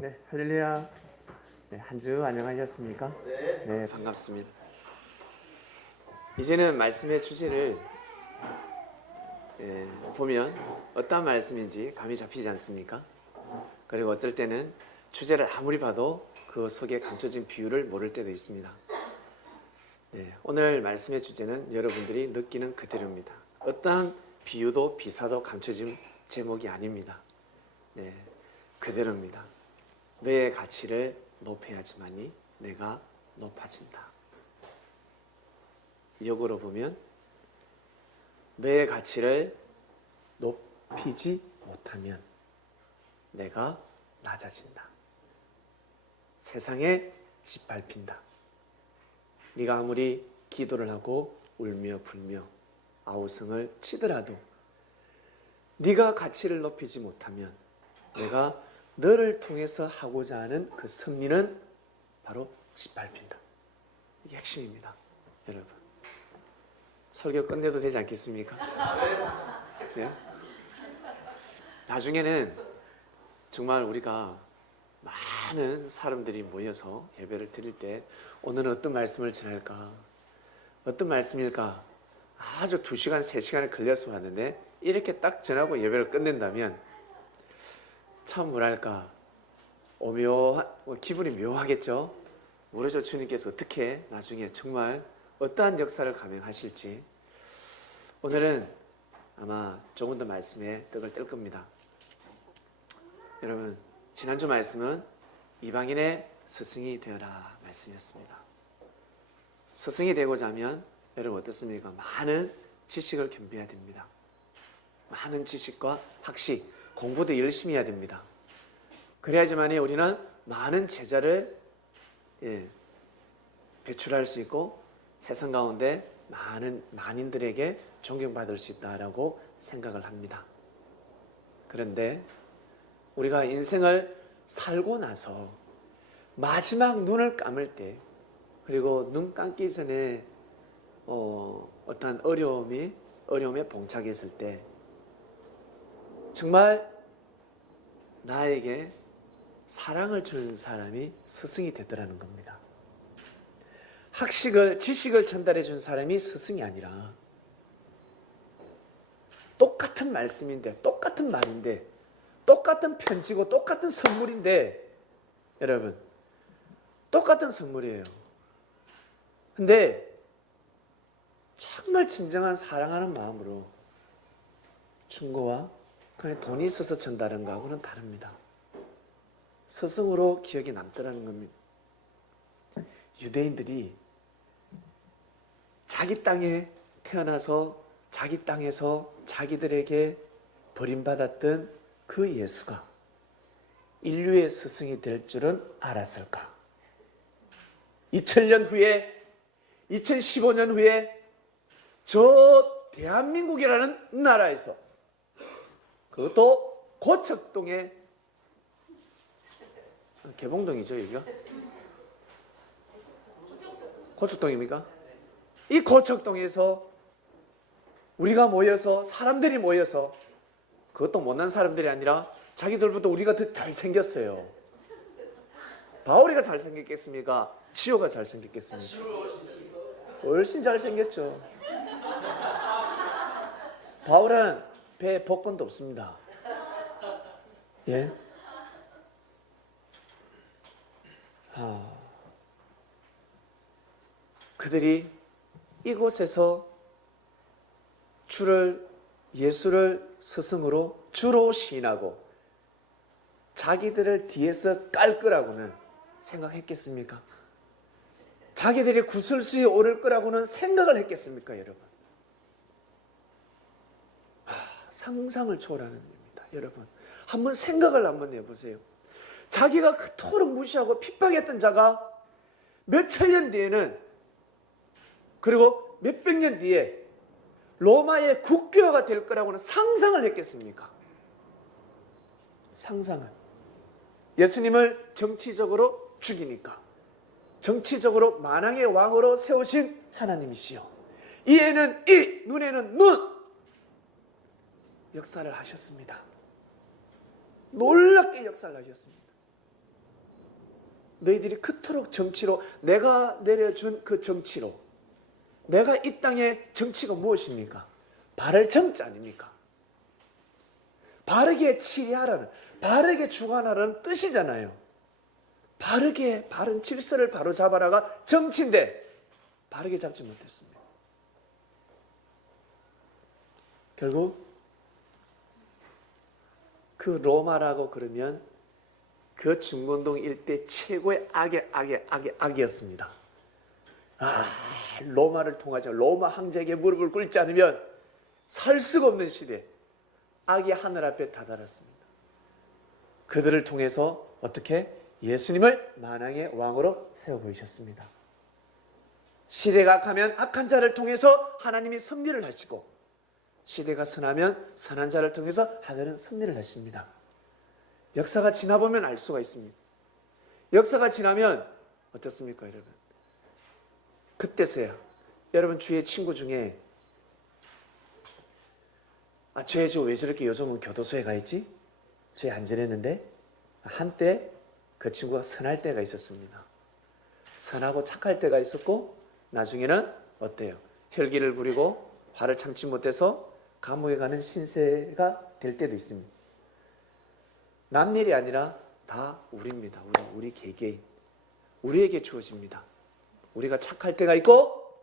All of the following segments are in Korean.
네, 할렐루야. 네, 한 주 안녕하셨습니까? 네, 반갑습니다. 이제는 말씀의 주제를 보면 어떤 말씀인지 감이 잡히지 않습니까? 그리고 어떨 때는 주제를 아무리 봐도 그 속에 감춰진 비유를 모를 때도 있습니다. 네, 오늘 말씀의 주제는 여러분들이 느끼는 그대로입니다. 어떠한 비유도 비사도 감춰진 제목이 아닙니다. 네, 그대로입니다. 너의 가치를 높여야지만이 내가 높아진다. 역으로 보면 너의 가치를 높이지 못하면 내가 낮아진다. 세상에 짓밟힌다. 네가 아무리 기도를 하고 울며 불며 아우성을 치더라도 네가 가치를 높이지 못하면 내가 너를 통해서 하고자 하는 그 섭리는 바로 짓밟힌다. 이게 핵심입니다. 여러분, 설교 끝내도 되지 않겠습니까? 네? 나중에는 정말 우리가 많은 사람들이 모여서 예배를 드릴 때 오늘은 어떤 말씀을 전할까? 어떤 말씀일까? 아주 2시간, 3시간을 걸려서 왔는데 이렇게 딱 전하고 예배를 끝낸다면 참 뭐랄까 기분이 묘하겠죠. 모르죠. 주님께서 어떻게 나중에 정말 어떠한 역사를 감행하실지. 오늘은 아마 조금 더 말씀에 떡을 뗄 겁니다. 여러분, 지난주 말씀은 이방인의 스승이 되어라 말씀이었습니다. 스승이 되고자 하면 여러분 어떻습니까? 많은 지식을 겸비해야 됩니다. 많은 지식과 학식, 공부도 열심히 해야 됩니다. 그래야지만 우리는 많은 제자를 배출할 수 있고 세상 가운데 많은 만인들에게 존경받을 수 있다라고 생각을 합니다. 그런데 우리가 인생을 살고 나서 마지막 눈을 감을 때, 그리고 눈 감기 전에 어떤 어려움에 봉착했을 때 정말 나에게 사랑을 주는 사람이 스승이 되더라는 겁니다. 지식을 전달해 준 사람이 스승이 아니라 똑같은 말씀인데, 똑같은 말인데, 똑같은 편지고 똑같은 선물인데, 여러분, 똑같은 선물이에요. 근데 정말 진정한 사랑하는 마음으로 준 거와 그냥 돈이 있어서 전달한 거하고는 다릅니다. 스승으로 기억이 남더라는 겁니다. 유대인들이 자기 땅에 태어나서 자기 땅에서 자기들에게 버림받았던 그 예수가 인류의 스승이 될 줄은 알았을까? 2000년 후에, 2015년 후에 저 대한민국이라는 나라에서, 그것도 고척동에, 개봉동이죠 여기가? 고척동입니까? 이 고척동에서 우리가 모여서, 사람들이 모여서, 그것도 못난 사람들이 아니라 자기들보다 우리가 더 잘생겼어요. 바울이가 잘생겼겠습니까? 지호가 잘생겼겠습니까? 훨씬 잘생겼죠. 바울은 배에 복권도 없습니다. 예? 그들이 이곳에서 예수를 스승으로 주로 시인하고 자기들을 뒤에서 깔 거라고는 생각했겠습니까? 자기들이 구설수에 오를 거라고는 생각을 했겠습니까, 여러분? 상상을 초월하는 겁니다. 여러분, 한번 생각을 한번 해보세요. 자기가 그토록 무시하고 핍박했던 자가 몇천 년 뒤에는, 그리고 몇백 년 뒤에 로마의 국교가 될 거라고는 상상을 했겠습니까? 상상은. 예수님을 정치적으로 죽이니까, 정치적으로 만왕의 왕으로 세우신 하나님이시여, 이에는 이, 눈에는 눈, 역사를 하셨습니다. 놀랍게 역사를 하셨습니다. 너희들이 그토록 정치로, 내가 내려준 그 정치로, 내가 이 땅의 정치가 무엇입니까? 바를 정치 아닙니까? 바르게 치리하라는, 바르게 주관하라는 뜻이잖아요. 바르게, 바른 질서를 바로 잡아라가 정치인데 바르게 잡지 못했습니다. 결국 그 로마라고 그러면 그 중건동 일대 최고의 악이었습니다. 로마를 통하자 로마 황제에게 무릎을 꿇지 않으면 살 수가 없는 시대, 악이 하늘 앞에 다다랐습니다. 그들을 통해서 어떻게? 예수님을 만왕의 왕으로 세워보이셨습니다. 시대가 악하면 악한 자를 통해서 하나님이 섭리를 하시고, 시대가 선하면 선한 자를 통해서 하늘은 섭리를 하십니다. 역사가 지나보면 알 수가 있습니다. 역사가 지나면 어떻습니까, 여러분? 그때서야 여러분 주위의 친구 중에 쟤 왜 저렇게 요즘은 교도소에 가 있지? 쟤 안 지냈는데? 한때 그 친구가 선할 때가 있었습니다. 선하고 착할 때가 있었고, 나중에는 어때요? 혈기를 부리고 화를 참지 못해서 감옥에 가는 신세가 될 때도 있습니다. 남 일이 아니라 다 우리입니다. 우리 개개인. 우리에게 주어집니다. 우리가 착할 때가 있고,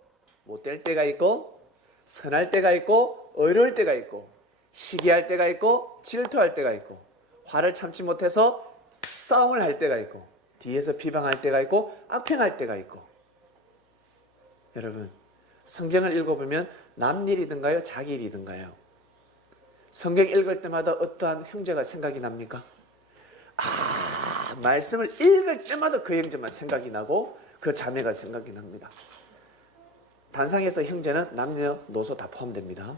못될 때가 있고, 선할 때가 있고, 어려울 때가 있고, 시기할 때가 있고, 질투할 때가 있고, 화를 참지 못해서 싸움을 할 때가 있고, 뒤에서 비방할 때가 있고, 악행할 때가 있고. 여러분, 성경을 읽어보면 남 일이든가요? 자기 일이든가요? 성경 읽을 때마다 어떠한 형제가 생각이 납니까? 말씀을 읽을 때마다 그 형제만 생각이 나고 그 자매가 생각이 납니다. 단상에서 형제는 남녀노소 다 포함됩니다.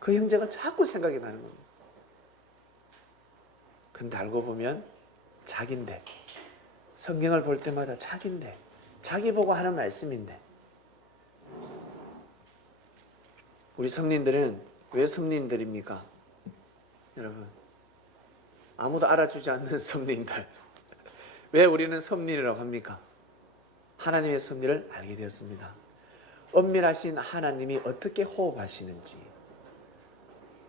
그 형제가 자꾸 생각이 나는 겁니다. 근데 알고 보면 자기인데, 성경을 볼 때마다 자기인데, 자기 보고 하는 말씀인데. 우리 성린들은 왜 성린들입니까? 여러분, 아무도 알아주지 않는 섭리인들. 왜 우리는 섭리라고 합니까? 하나님의 섭리를 알게 되었습니다. 엄밀하신 하나님이 어떻게 호흡하시는지,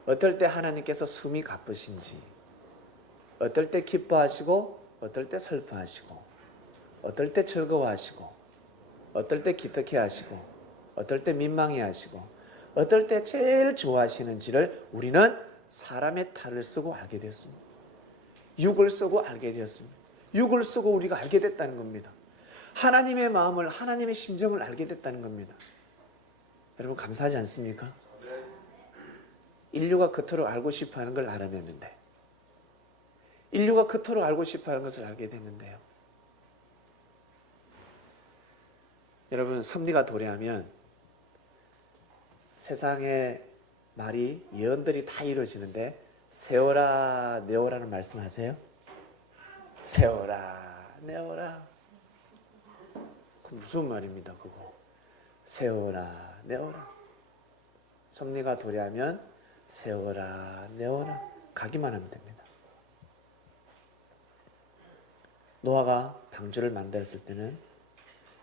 어떨 때 하나님께서 숨이 가쁘신지, 어떨 때 기뻐하시고, 어떨 때 슬퍼하시고, 어떨 때 즐거워하시고, 어떨 때 기특해 하시고, 어떨 때 민망해 하시고, 어떨 때 제일 좋아하시는지를 우리는 사람의 탈을 쓰고 알게 되었습니다. 육을 쓰고 알게 되었습니다. 육을 쓰고 우리가 알게 됐다는 겁니다. 하나님의 마음을, 하나님의 심정을 알게 됐다는 겁니다. 여러분, 감사하지 않습니까? 인류가 그토록 알고 싶어하는 걸 알아냈는데, 인류가 그토록 알고 싶어하는 것을 알게 됐는데요. 여러분, 섭리가 도래하면 세상의 말이, 예언들이 다 이루어지는데, 세워라 내어라는 말씀하세요? 세워라 내어라. 그 무슨 말입니다, 그거? 세워라 내어라. 섭리가 도래하면 세워라 내어라 가기만 하면 됩니다. 노아가 방주를 만들었을 때는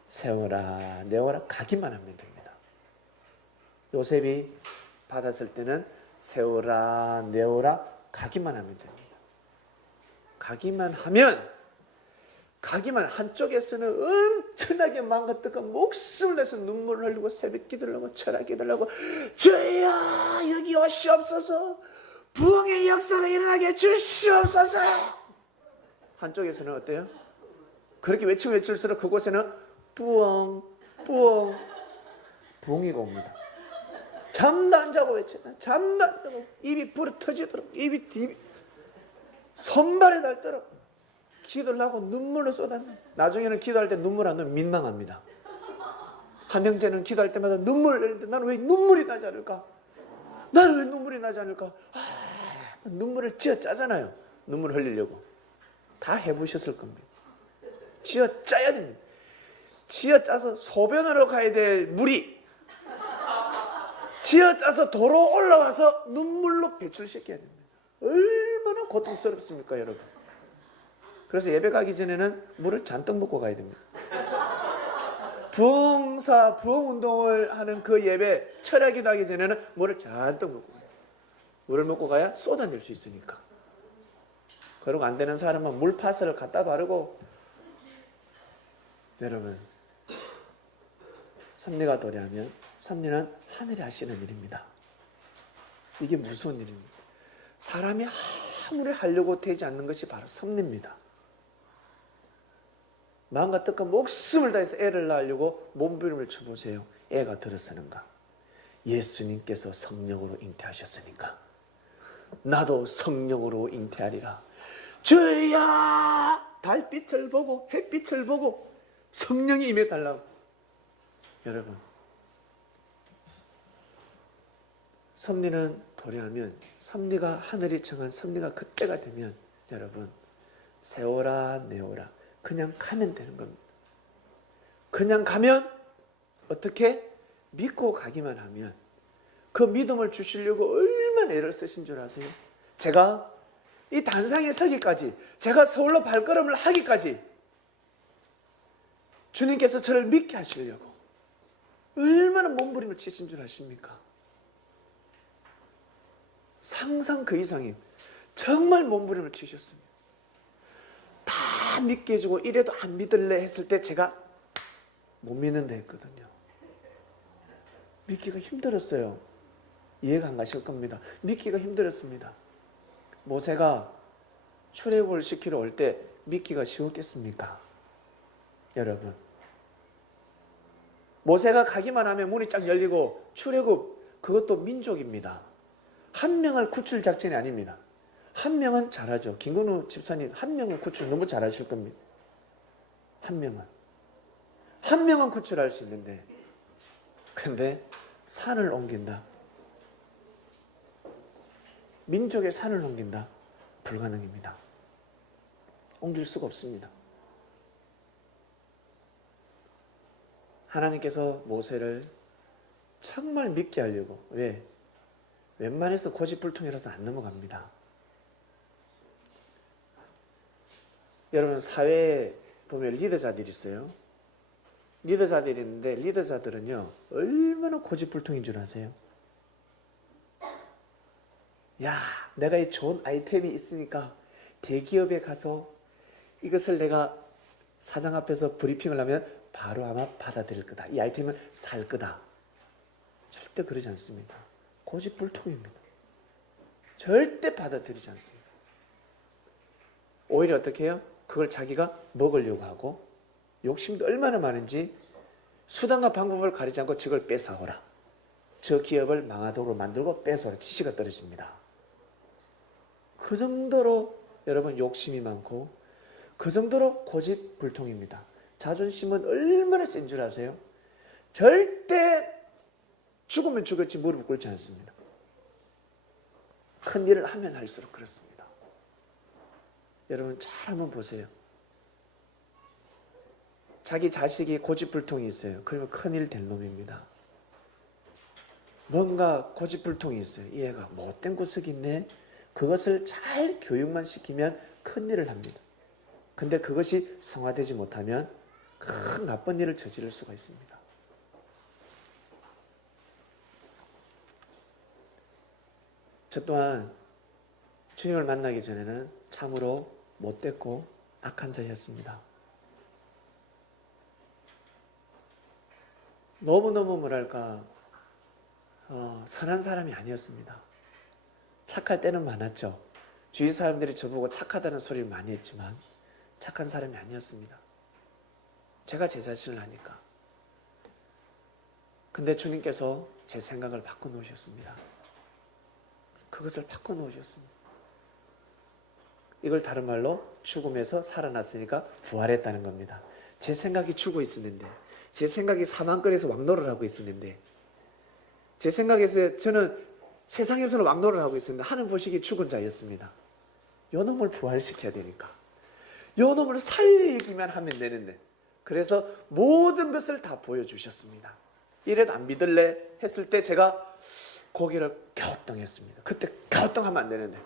세워라 내어라 가기만 하면 됩니다. 요셉이 받았을 때는 세워라 내어라 가기만 하면 됩니다. 가기만 하면, 가기만, 한쪽에서는 엄청나게 마음과 뜻과 목숨을 내서 눈물을 흘리고 새벽 기도를 하고 철학 기도를 하고, 주여 여기 오시옵소서, 부흥의 역사가 일어나게 해 주시옵소서. 한쪽에서는 어때요? 그렇게 외치면 외칠수록 그곳에는 부흥 부흥이가 옵니다. 잠도 안 자고 외쳤다. 잠도 안 자고 입이 불어 터지도록, 입이 선발에 날도록 기도를 하고 눈물을 쏟아내. 나중에는 기도할 때 눈물 안 나면 민망합니다. 한 형제는 기도할 때마다 눈물을 흘리는데, 나는 왜 눈물이 나지 않을까? 나는 왜 눈물이 나지 않을까? 눈물을 쥐어 짜잖아요. 눈물을 흘리려고. 다 해보셨을 겁니다. 쥐어 짜야 됩니다. 쥐어 짜서 소변으로 가야 될 물이 쥐어 짜서 도로 올라와서 눈물로 배출시켜야 됩니다. 얼마나 고통스럽습니까, 여러분? 그래서 예배 가기 전에는 물을 잔뜩 먹고 가야 됩니다. 부흥 운동을 하는 그 예배 철야기도 하기 전에는 물을 잔뜩 먹고 가요. 물을 먹고 가야 쏟아낼 수 있으니까. 그러고 안 되는 사람은 물파스를 갖다 바르고. 여러분, 섭리가 도래하면 섭리는 하늘이 하시는 일입니다. 이게 무서운 일입니다. 사람이 아무리 하려고 되지 않는 것이 바로 섭리입니다. 마음과 뜻과 목숨을 다해서 애를 낳으려고 몸부림을 쳐보세요. 애가 들어서는가? 예수님께서 성령으로 잉태하셨으니까 나도 성령으로 잉태하리라. 주야, 달빛을 보고 햇빛을 보고 성령이 임해달라고. 여러분, 섭리는 도래하면, 섭리가 하늘이 정한 섭리가 그때가 되면, 여러분, 세워라 내어라 그냥 가면 되는 겁니다. 그냥 가면 어떻게? 믿고 가기만 하면 그 믿음을 주시려고 얼마나 애를 쓰신 줄 아세요? 제가 이 단상에 서기까지, 제가 서울로 발걸음을 하기까지 주님께서 저를 믿게 하시려고 얼마나 몸부림을 치신 줄 아십니까? 상상 그 이상임. 정말 몸부림을 치셨습니다. 다 믿게 해주고 이래도 안 믿을래 했을 때 제가 못 믿는다 했거든요. 믿기가 힘들었어요. 이해가 안 가실 겁니다. 믿기가 힘들었습니다. 모세가 출애굽을 시키러 올 때 믿기가 쉬웠겠습니까? 여러분, 모세가 가기만 하면 문이 쫙 열리고 출애굽, 그것도 민족입니다. 한 명을 구출 작전이 아닙니다. 한 명은 잘하죠. 김건우 집사님 한 명은 구출 너무 잘하실 겁니다. 한 명은 구출할 수 있는데, 근데 산을 옮긴다, 민족의 산을 옮긴다, 불가능입니다. 옮길 수가 없습니다. 하나님께서 모세를 정말 믿게 하려고, 왜? 웬만해서 고집불통이라서 안 넘어갑니다. 여러분, 사회에 보면 리더자들이 있어요. 리더자들이 있는데, 리더자들은요 얼마나 고집불통인 줄 아세요? 야, 내가 이 좋은 아이템이 있으니까 대기업에 가서 이것을 내가 사장 앞에서 브리핑을 하면 바로 아마 받아들일 거다. 이 아이템은 살 거다. 절대 그러지 않습니다. 고집불통입니다. 절대 받아들이지 않습니다. 오히려 어떻게 해요? 그걸 자기가 먹으려고 하고, 욕심도 얼마나 많은지 수단과 방법을 가리지 않고 저걸 뺏어오라. 저 기업을 망하도록 만들고 뺏어오라. 지시가 떨어집니다. 그 정도로 여러분 욕심이 많고, 그 정도로 고집불통입니다. 자존심은 얼마나 센 줄 아세요? 절대 죽으면 죽었지 무릎 꿇지 않습니다. 큰 일을 하면 할수록 그렇습니다. 여러분 잘 한번 보세요. 자기 자식이 고집불통이 있어요. 그러면 큰일 될 놈입니다. 뭔가 고집불통이 있어요. 이 애가 못된 구석이 있네. 그것을 잘 교육만 시키면 큰일을 합니다. 근데 그것이 성화되지 못하면 큰 나쁜 일을 저지를 수가 있습니다. 저 또한 주님을 만나기 전에는 참으로 못됐고 악한 자였습니다. 너무너무 뭐랄까 선한 사람이 아니었습니다. 착할 때는 많았죠. 주위 사람들이 저보고 착하다는 소리를 많이 했지만 착한 사람이 아니었습니다. 제가 제 자신을 아니까. 근데 주님께서 제 생각을 바꿔놓으셨습니다. 그것을 바꿔놓으셨습니다. 이걸 다른 말로 죽음에서 살아났으니까 부활했다는 겁니다. 제 생각이 죽어 있었는데, 제 생각이 사망권에서 왕노를 하고 있었는데, 제 생각에서 저는 세상에서는 왕노를 하고 있었는데 하늘 보시기에 죽은 자였습니다. 요 놈을 부활시켜야 되니까, 요 놈을 살리기만 하면 되는데, 그래서 모든 것을 다 보여주셨습니다. 이래도 안 믿을래 했을 때 제가 고개를 갸우뚱했습니다. 그때 갸우뚱하면 안 되는데,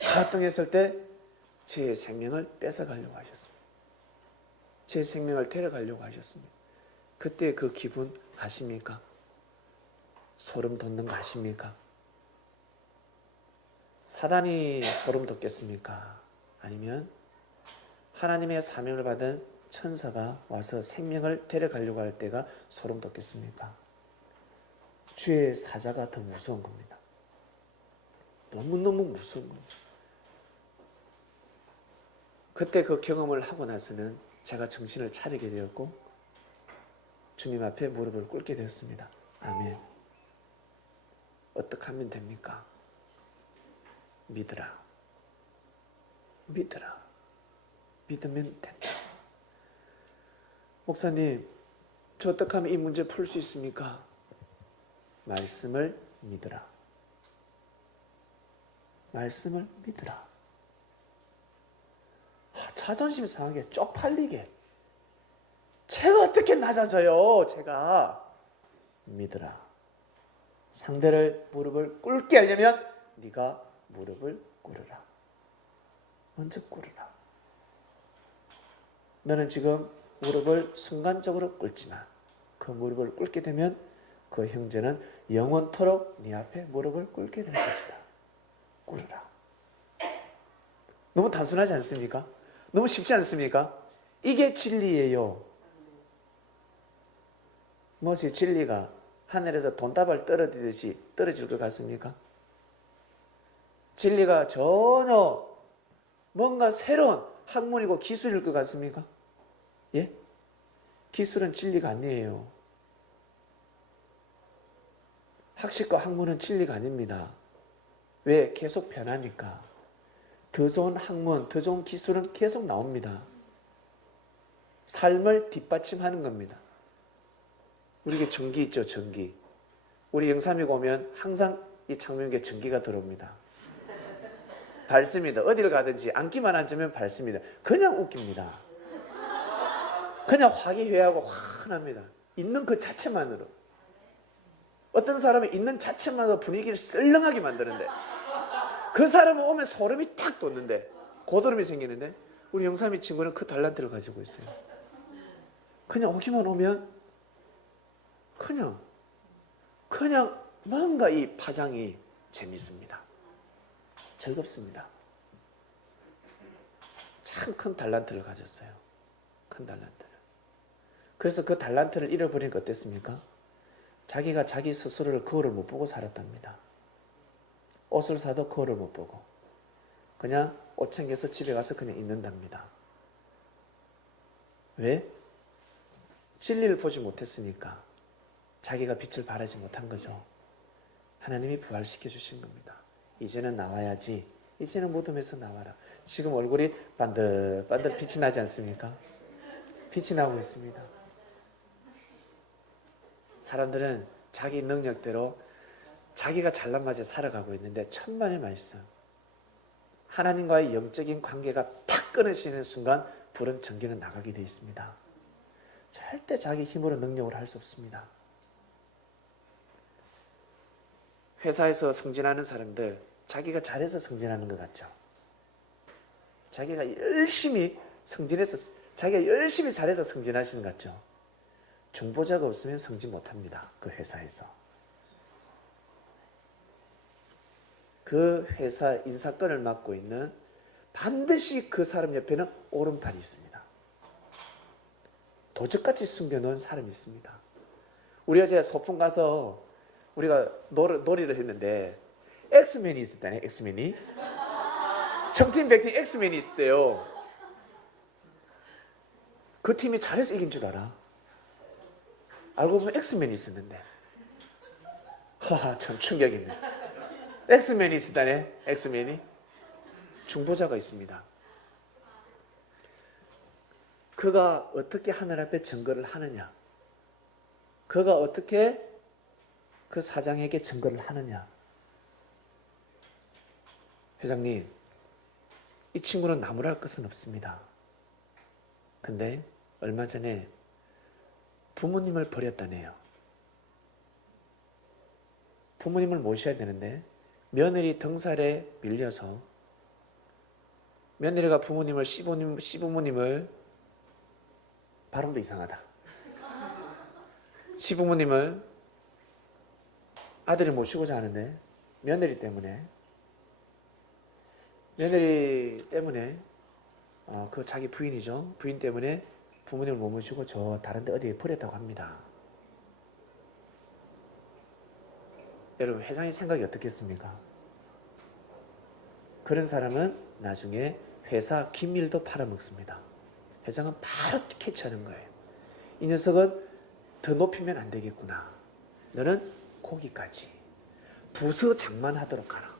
갸우뚱했을 때 제 생명을 뺏어가려고 하셨습니다. 제 생명을 데려가려고 하셨습니다. 그때 그 기분 아십니까? 소름 돋는 거 아십니까? 사단이 소름 돋겠습니까? 아니면 하나님의 사명을 받은 천사가 와서 생명을 데려가려고 할 때가 소름 돋겠습니까? 주의 사자가 더 무서운 겁니다. 너무너무 무서운 겁니다. 그때 그 경험을 하고 나서는 제가 정신을 차리게 되었고 주님 앞에 무릎을 꿇게 되었습니다. 아멘. 어떻게 하면 됩니까? 믿으라. 믿으라. 믿으면 된다. 목사님, 저 어떻게 하면 이 문제 풀 수 있습니까? 말씀을 믿으라. 말씀을 믿으라. 자존심 상하게 쪽팔리게 제가 어떻게 낮아져요? 제가 믿으라. 상대를 무릎을 꿇게 하려면 네가 무릎을 꿇으라. 먼저 꿇으라. 너는 지금 무릎을 순간적으로 꿇지만 그 무릎을 꿇게 되면 그 형제는 영원토록 네 앞에 무릎을 꿇게 될 것이다. 꿇으라. 너무 단순하지 않습니까? 너무 쉽지 않습니까? 이게 진리예요. 무엇이 진리가 하늘에서 돈다발 떨어지듯이 떨어질 것 같습니까? 진리가 전혀 뭔가 새로운 학문이고 기술일 것 같습니까? 예? 기술은 진리가 아니에요. 학식과 학문은 진리가 아닙니다. 왜? 계속 변하니까. 더 좋은 학문, 더 좋은 기술은 계속 나옵니다. 삶을 뒷받침하는 겁니다. 우리에게 전기 있죠, 전기. 우리 영삼이가 오면 항상 이 창명교에 전기가 들어옵니다. 밝습니다. 어디를 가든지 앉기만 앉으면 밝습니다. 그냥 웃깁니다. 그냥 화기애애하고 환합니다. 있는 그 자체만으로. 어떤 사람은 있는 자체만으로 분위기를 썰렁하게 만드는데 그 사람은 오면 소름이 탁 돋는데 고드름이 생기는데 우리 영삼이 친구는 그 달란트를 가지고 있어요. 그냥 오기만 오면 그냥 뭔가 이 파장이 재밌습니다. 즐겁습니다. 참 큰 달란트를 가졌어요. 큰 달란트를. 그래서 그 달란트를 잃어버리니까 어땠습니까? 자기가 자기 스스로를 거울을 못 보고 살았답니다. 옷을 사도 거울을 못 보고 그냥 옷 챙겨서 집에 가서 그냥 입는답니다. 왜? 진리를 보지 못했으니까. 자기가 빛을 발하지 못한 거죠. 하나님이 부활시켜 주신 겁니다. 이제는 나와야지. 이제는 무덤에서 나와라. 지금 얼굴이 반들반들 빛이 나지 않습니까? 빛이 나오고 있습니다. 사람들은 자기 능력대로 자기가 잘난 맛에 살아가고 있는데 천만의 말씀. 하나님과의 영적인 관계가 탁 끊어지는 순간 불은 전기는 나가게 되어 있습니다. 절대 자기 힘으로 능력을 할 수 없습니다. 회사에서 승진하는 사람들 자기가 잘해서 승진하는 것 같죠. 자기가 열심히 승진해서 자기가 열심히 잘해서 승진하시는 것 같죠. 중보자가 없으면 승진 못합니다. 그 회사에서. 그 회사 인사권을 맡고 있는 반드시 그 사람 옆에는 오른팔이 있습니다. 도적같이 숨겨놓은 사람이 있습니다. 우리 어제 소풍 가서 우리가 놀이를 했는데 엑스맨이 있었다네. 엑스맨이 청팀 백팀 엑스맨이 있었대요. 그 팀이 잘해서 이긴 줄 알아. 알고 보면 엑스맨이 있었는데 하하 참 충격이네. 엑스맨이 있었다네. 엑스맨이 중보자가 있습니다. 그가 어떻게 하늘 앞에 증거를 하느냐, 그가 어떻게 그 사장에게 증거를 하느냐. 회장님, 이 친구는 나무랄 것은 없습니다. 근데 얼마 전에 부모님을 버렸다네요. 부모님을 모셔야 되는데 며느리 등살에 밀려서 며느리가 부모님을 시부모님을 발음도 이상하다. 시부모님을 아들이 모시고자 하는데 며느리 때문에 그 자기 부인이죠. 부인 때문에 부모님을 못 모시고 저 다른 데 어디에 버렸다고 합니다. 여러분, 회장의 생각이 어떻겠습니까? 그런 사람은 나중에 회사 기밀도 팔아먹습니다. 회장은 바로 캐치하는 거예요. 이 녀석은 더 높이면 안 되겠구나. 너는 거기까지. 부서 장만하도록 하라.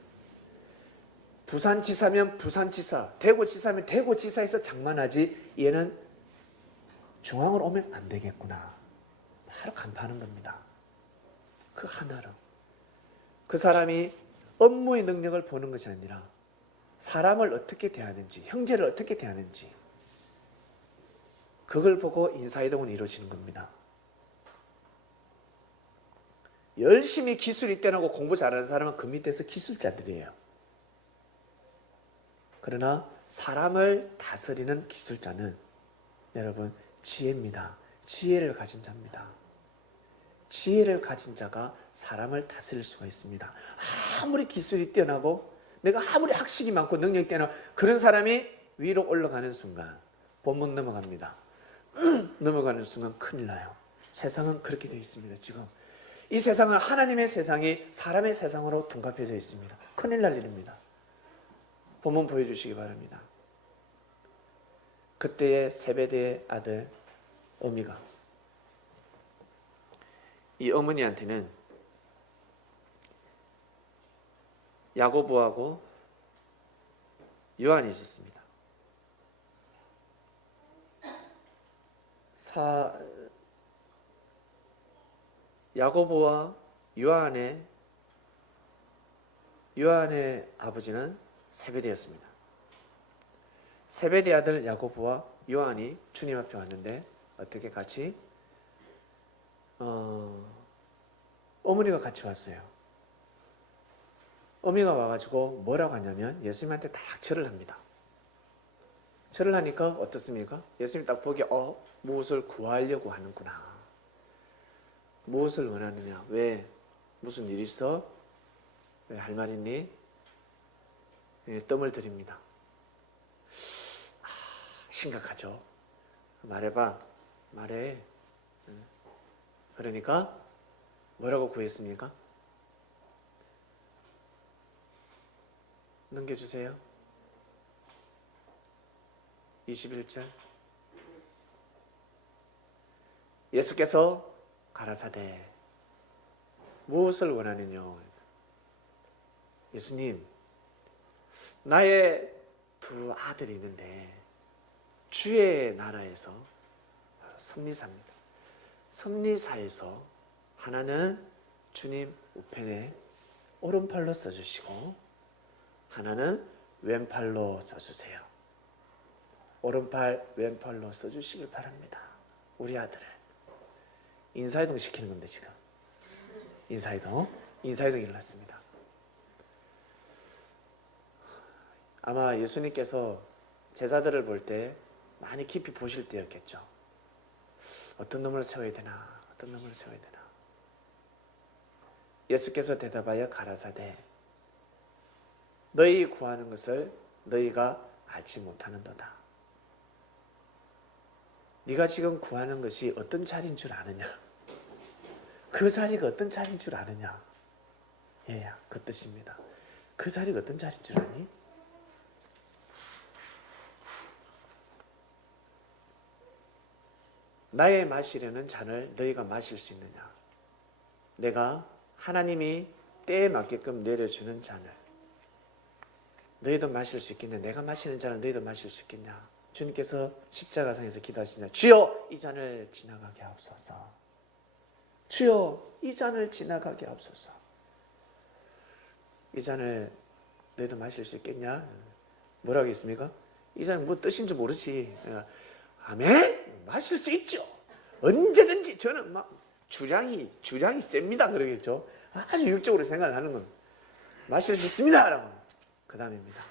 부산지사면 부산지사, 대구지사면 대구지사에서 장만하지, 얘는 중앙으로 오면 안 되겠구나. 바로 간파하는 겁니다. 그 하나로. 그 사람이 업무의 능력을 보는 것이 아니라 사람을 어떻게 대하는지, 형제를 어떻게 대하는지, 그걸 보고 인사이동은 이루어지는 겁니다. 열심히 기술이 뛰어나고 공부 잘하는 사람은 그 밑에서 기술자들이에요. 그러나 사람을 다스리는 기술자는 여러분 지혜입니다. 지혜를 가진 자입니다. 지혜를 가진 자가 사람을 다스릴 수가 있습니다. 아무리 기술이 뛰어나고 내가 아무리 학식이 많고 능력이 뛰어나고 그런 사람이 위로 올라가는 순간 본문 넘어갑니다. 넘어가는 순간 큰일 나요. 세상은 그렇게 되어 있습니다. 지금 이 세상은 하나님의 세상이 사람의 세상으로 둔갑해져 있습니다. 큰일 날 일입니다. 본문 보여주시기 바랍니다. 그때의 세베대의 아들 어미가, 이 어머니한테는 야고보하고 요한이 있었습니다. 야고보와 요한의 아버지는 세베대였습니다. 세베대 아들 야고보와 요한이 주님 앞에 왔는데 어떻게 같이 어머니가 같이 왔어요. 어머니가 와가지고 뭐라고 하냐면 예수님한테 딱 절을 합니다. 절을 하니까 어떻습니까? 예수님이 딱 보기에 무엇을 구하려고 하는구나. 무엇을 원하느냐? 왜? 무슨 일 있어? 왜 할 말 있니? 뜸을 들입니다. 심각하죠. 말해봐. 말해. 그러니까 뭐라고 구했습니까? 넘겨주세요. 21절. 예수께서 가라사대 무엇을 원하느냐? 예수님, 나의 두 아들이 있는데 주의 나라에서 섭리사입니다. 섭리사에서 하나는 주님 우편에 오른팔로 써주시고 하나는 왼팔로 써주세요. 오른팔 왼팔로 써주시길 바랍니다. 우리 아들을 인사이동 시키는 건데 지금 인사이동 일어났습니다. 아마 예수님께서 제자들을 볼 때 많이 깊이 보실 때였겠죠. 어떤 놈을 세워야 되나, 어떤 놈을 세워야 되나. 예수께서 대답하여 가라사대 너희 구하는 것을 너희가 알지 못하는도다. 네가 지금 구하는 것이 어떤 자리인 줄 아느냐? 그 자리가 어떤 자리인 줄 아느냐? 얘야, 그 뜻입니다. 그 자리가 어떤 자리인 줄 아니? 나의 마시려는 잔을 너희가 마실 수 있느냐? 내가 하나님이 때에 맞게끔 내려주는 잔을 너희도 마실 수 있겠냐? 내가 마시는 잔을 너희도 마실 수 있겠냐? 주님께서 십자가상에서 기도하시냐? 주여 이 잔을 지나가게 하옵소서. 주여 이 잔을 지나가게 하옵소서. 이 잔을 너희도 마실 수 있겠냐? 뭐라고 했습니까? 이 잔은 뭐 뜻인지 모르지. 아멘? 마실 수 있죠. 언제든지 저는 막 주량이 셉니다. 그러겠죠. 아주 육적으로 생각을 하는 건 마실 수 있습니다. 라고 그 다음입니다.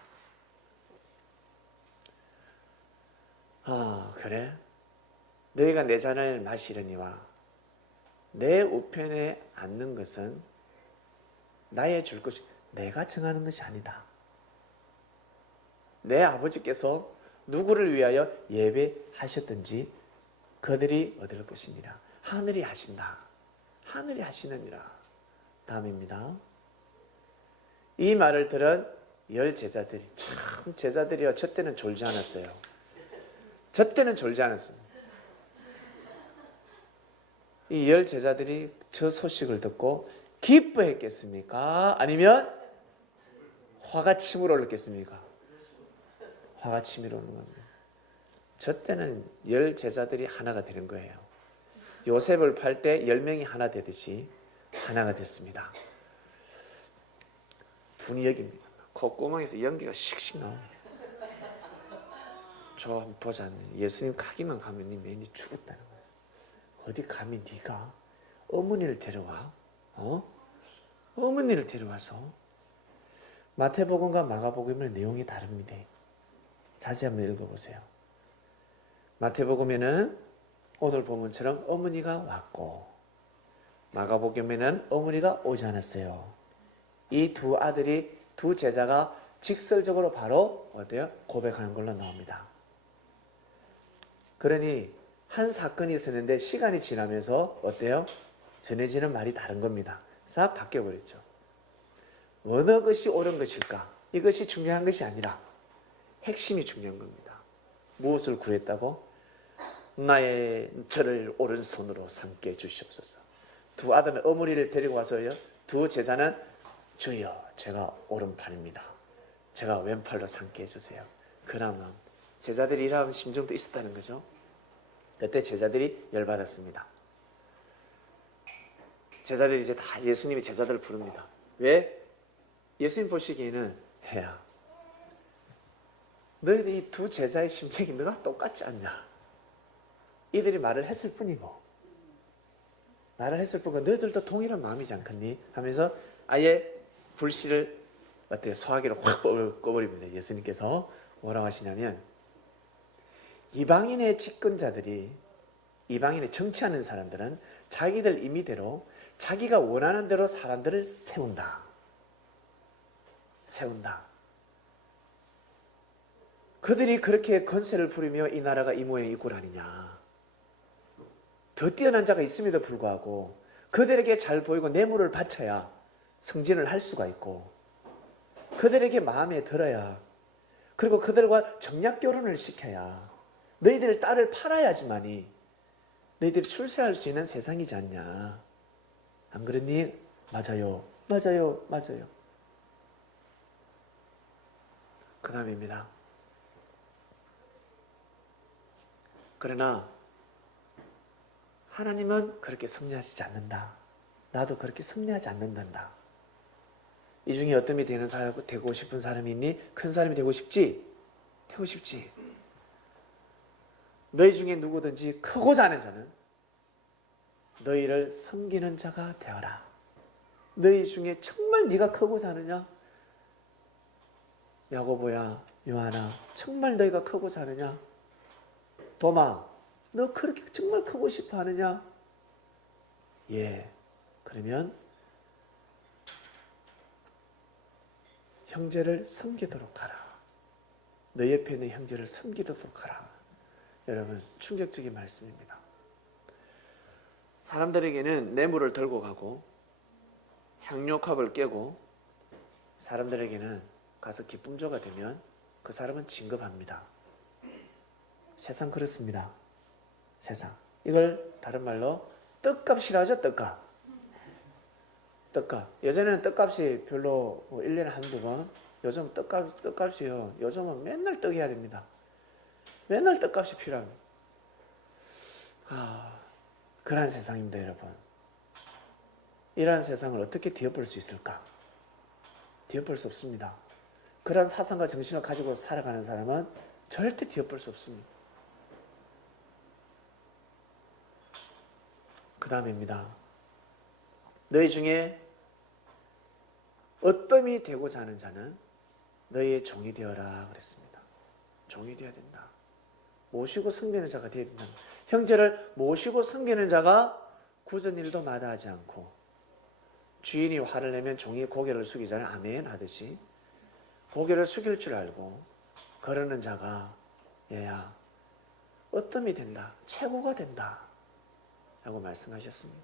그래? 너희가 내 잔을 마시려니와 내 우편에 앉는 것은 나의 줄 것이 내가 정하는 것이 아니다. 내 아버지께서 누구를 위하여 예배하셨든지 그들이 얻을 것이니라. 하늘이 하신다. 하늘이 하시느니라. 다음입니다. 이 말을 들은 10 제자들이, 참 제자들이요, 저 때는 졸지 않았어요. 저 때는 졸지 않았습니다. 이 10 제자들이 저 소식을 듣고 기뻐했겠습니까? 아니면 화가 치밀어 오르겠습니까? 화가 치밀어 오는 겁니다. 저 때는 10 제자들이 하나가 되는 거예요. 요셉을 팔 때 10명이 하나 되듯이 하나가 됐습니다. 분위기입니다. 콧구멍에서 연기가 씩씩 나옵니다. 저 한번 보자. 예수님 가기만 가면 네 내니 죽었다는 거예요. 어디 감히 네가 어머니를 데려와? 어머니를 데려와서. 마태복음과 마가복음의 내용이 다릅니다. 자세히 한번 읽어보세요. 마태복음에는 오늘 본문처럼 어머니가 왔고, 마가복음에는 어머니가 오지 않았어요. 이 두 아들이, 두 제자가 직설적으로 바로 어때요? 고백하는 걸로 나옵니다. 그러니 한 사건이 있었는데 시간이 지나면서 어때요? 전해지는 말이 다른 겁니다. 싹 바뀌어버렸죠. 어느 것이 옳은 것일까? 이것이 중요한 것이 아니라 핵심이 중요한 겁니다. 무엇을 구했다고? 나의 저를 오른손으로 삼게 해주시옵소서. 두 아들은 어머니를 데리고 와서요, 두 제자는 주여 제가 오른팔입니다. 제가 왼팔로 삼게 해주세요. 그러면 제자들이 이러한 심정도 있었다는 거죠. 그때 제자들이 열받았습니다. 제자들이 이제 다 예수님이 제자들을 부릅니다. 왜? 예수님 보시기에는 해야 너희들 이 두 제자의 심정이 너가 똑같지 않냐? 이들이 말을 했을 뿐이고, 너희들도 동일한 마음이지 않겠니? 하면서 아예 불씨를 어때요? 소화기로 확 꺼버립니다. 예수님께서 뭐라고 하시냐면, 이방인의 집권자들이, 이방인의 정치하는 사람들은 자기들 임의대로 자기가 원하는 대로 사람들을 세운다. 그들이 그렇게 권세를 부리며 이 나라가 이 모양 이 꼴 아니냐. 더 뛰어난 자가 있음에도 불구하고 그들에게 잘 보이고 뇌물을 바쳐야 승진을 할 수가 있고, 그들에게 마음에 들어야, 그리고 그들과 정략 결혼을 시켜야, 너희들 딸을 팔아야지만이 너희들이 출세할 수 있는 세상이지 않냐. 안 그러니? 맞아요. 그 다음입니다. 그러나 하나님은 그렇게 섭리하시지 않는다. 나도 그렇게 섭리하지 않는단다. 이 중에 어떤 이 되고 싶은 사람이 있니? 큰 사람이 되고 싶지? 되고 싶지. 너희 중에 누구든지 크고자 하는 자는 너희를 섬기는 자가 되어라. 너희 중에 정말 네가 크고자 하느냐? 야고보야, 요한아, 정말 너희가 크고자 하느냐? 도마, 너 그렇게 정말 크고 싶어 하느냐? 예. 그러면 형제를 섬기도록 하라. 너 옆에 있는 형제를 섬기도록 하라. 여러분, 충격적인 말씀입니다. 사람들에게는 뇌물을 들고 가고 향료컵을 깨고, 사람들에게는 가서 기쁨조가 되면 그 사람은 진급합니다. 세상 그렇습니다. 세상. 이걸 다른 말로 떡값이라 하죠. 떡값. 예전에는 떡값이 별로 1년에 한두 번, 요즘 떡값이요. 요즘은 맨날 떡 해야 됩니다. 맨날 떡값이 필요합니다. 그러한 세상입니다, 여러분. 이러한 세상을 어떻게 뒤엎을 수 있을까? 뒤엎을 수 없습니다. 그러한 사상과 정신을 가지고 살아가는 사람은 절대 뒤엎을 수 없습니다. 그 다음입니다. 너희 중에 어떠함이 되고자 하는 자는 너희의 종이 되어라 그랬습니다. 종이 되어야 된다. 모시고 섬기는 자가 되어야 된다. 형제를 모시고 섬기는 자가 굳은 일도 마다하지 않고, 주인이 화를 내면 종이 고개를 숙이잖아요. 아멘 하듯이 고개를 숙일 줄 알고 거르는 자가 얘야 어뜸이 된다, 최고가 된다 라고 말씀하셨습니다.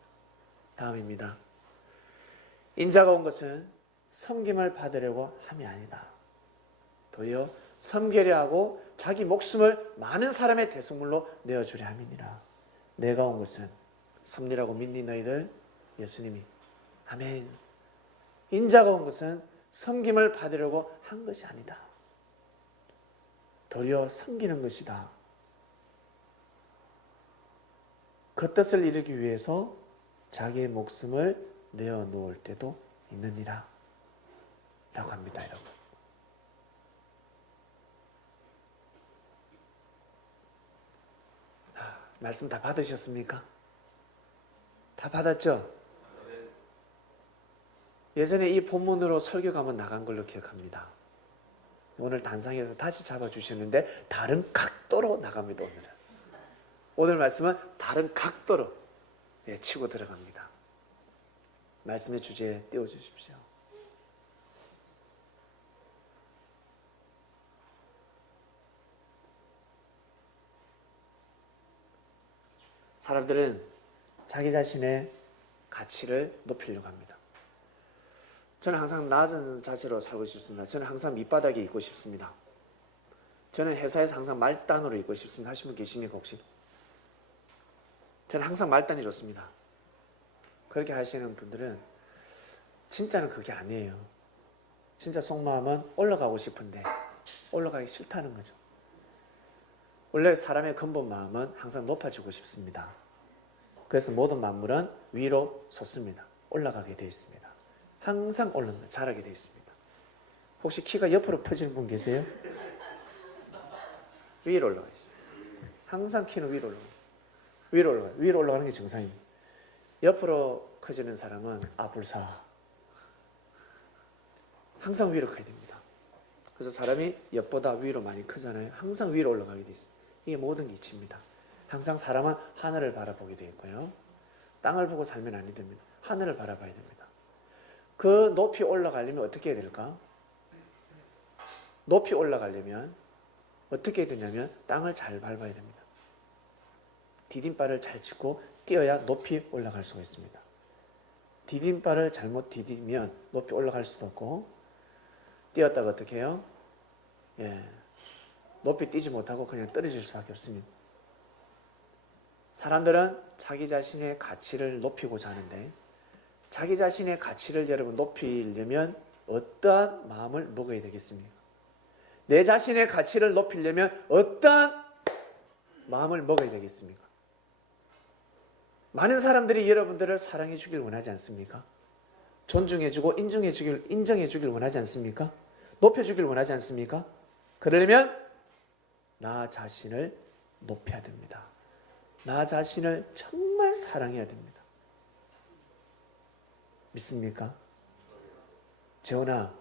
다음입니다. 인자가 온 것은 섬김을 받으려고 함이 아니다. 도리어 섬기려 하고 자기 목숨을 많은 사람의 대속물로 내어주려 함이니라. 내가 온 것은 섭리라고 믿니 너희들? 예수님이 아멘. 인자가 온 것은 섬김을 받으려고 한 것이 아니다. 도리어 섬기는 것이다. 그 뜻을 이루기 위해서 자기의 목숨을 내어놓을 때도 있느니라 라고 합니다. 여러분, 말씀 다 받으셨습니까? 다 받았죠? 예전에 이 본문으로 설교가 한번 나간 걸로 기억합니다. 오늘 단상에서 다시 잡아주셨는데 다른 각도로 나갑니다. 오늘 말씀은 다른 각도로 치고 들어갑니다. 말씀의 주제에 띄워주십시오. 사람들은 자기 자신의 가치를 높이려고 합니다. 저는 항상 낮은 자세로 살고 싶습니다. 저는 항상 밑바닥에 있고 싶습니다. 저는 회사에서 항상 말단으로 있고 싶습니다. 하신 분 계십니까 혹시? 저는 항상 말단이 좋습니다. 그렇게 하시는 분들은 진짜는 그게 아니에요. 진짜 속마음은 올라가고 싶은데 올라가기 싫다는 거죠. 원래 사람의 근본 마음은 항상 높아지고 싶습니다. 그래서 모든 만물은 위로 솟습니다. 올라가게 되어 있습니다. 항상 올라갑니다. 자라게 되어 있습니다. 혹시 키가 옆으로 퍼지는 분 계세요? 위로 올라가 있습니다. 항상 키는 위로 올라가요. 위로 올라가요. 위로 올라가는 게 정상입니다. 옆으로 커지는 사람은 불사. 항상 위로 커야 됩니다. 그래서 사람이 옆보다 위로 많이 크잖아요. 항상 위로 올라가게 되어 있습니다. 이게 모든 이치입니다. 항상 사람은 하늘을 바라보게 되어 있고요. 땅을 보고 살면 안 됩니다. 하늘을 바라봐야 됩니다. 그 높이 올라가려면 어떻게 해야 될까? 높이 올라가려면 어떻게 해야 되냐면 땅을 잘 밟아야 됩니다. 디딤발을 잘 짚고 뛰어야 높이 올라갈 수가 있습니다. 디딤발을 잘못 디디면 높이 올라갈 수도 없고, 뛰었다가 어떻게 해요? 높이 뛰지 못하고 그냥 떨어질 수밖에 없습니다. 사람들은 자기 자신의 가치를 높이고자 하는데, 자기 자신의 가치를 여러분 높이려면 어떠한 마음을 먹어야 되겠습니까? 내 자신의 가치를 높이려면 어떠한 마음을 먹어야 되겠습니까? 많은 사람들이 여러분들을 사랑해 주길 원하지 않습니까? 존중해 주고 인정해 주길 원하지 않습니까? 높여 주길 원하지 않습니까? 그러려면 나 자신을 높여야 됩니다. 나 자신을 정말 사랑해야 됩니다. 믿습니까? 재원아,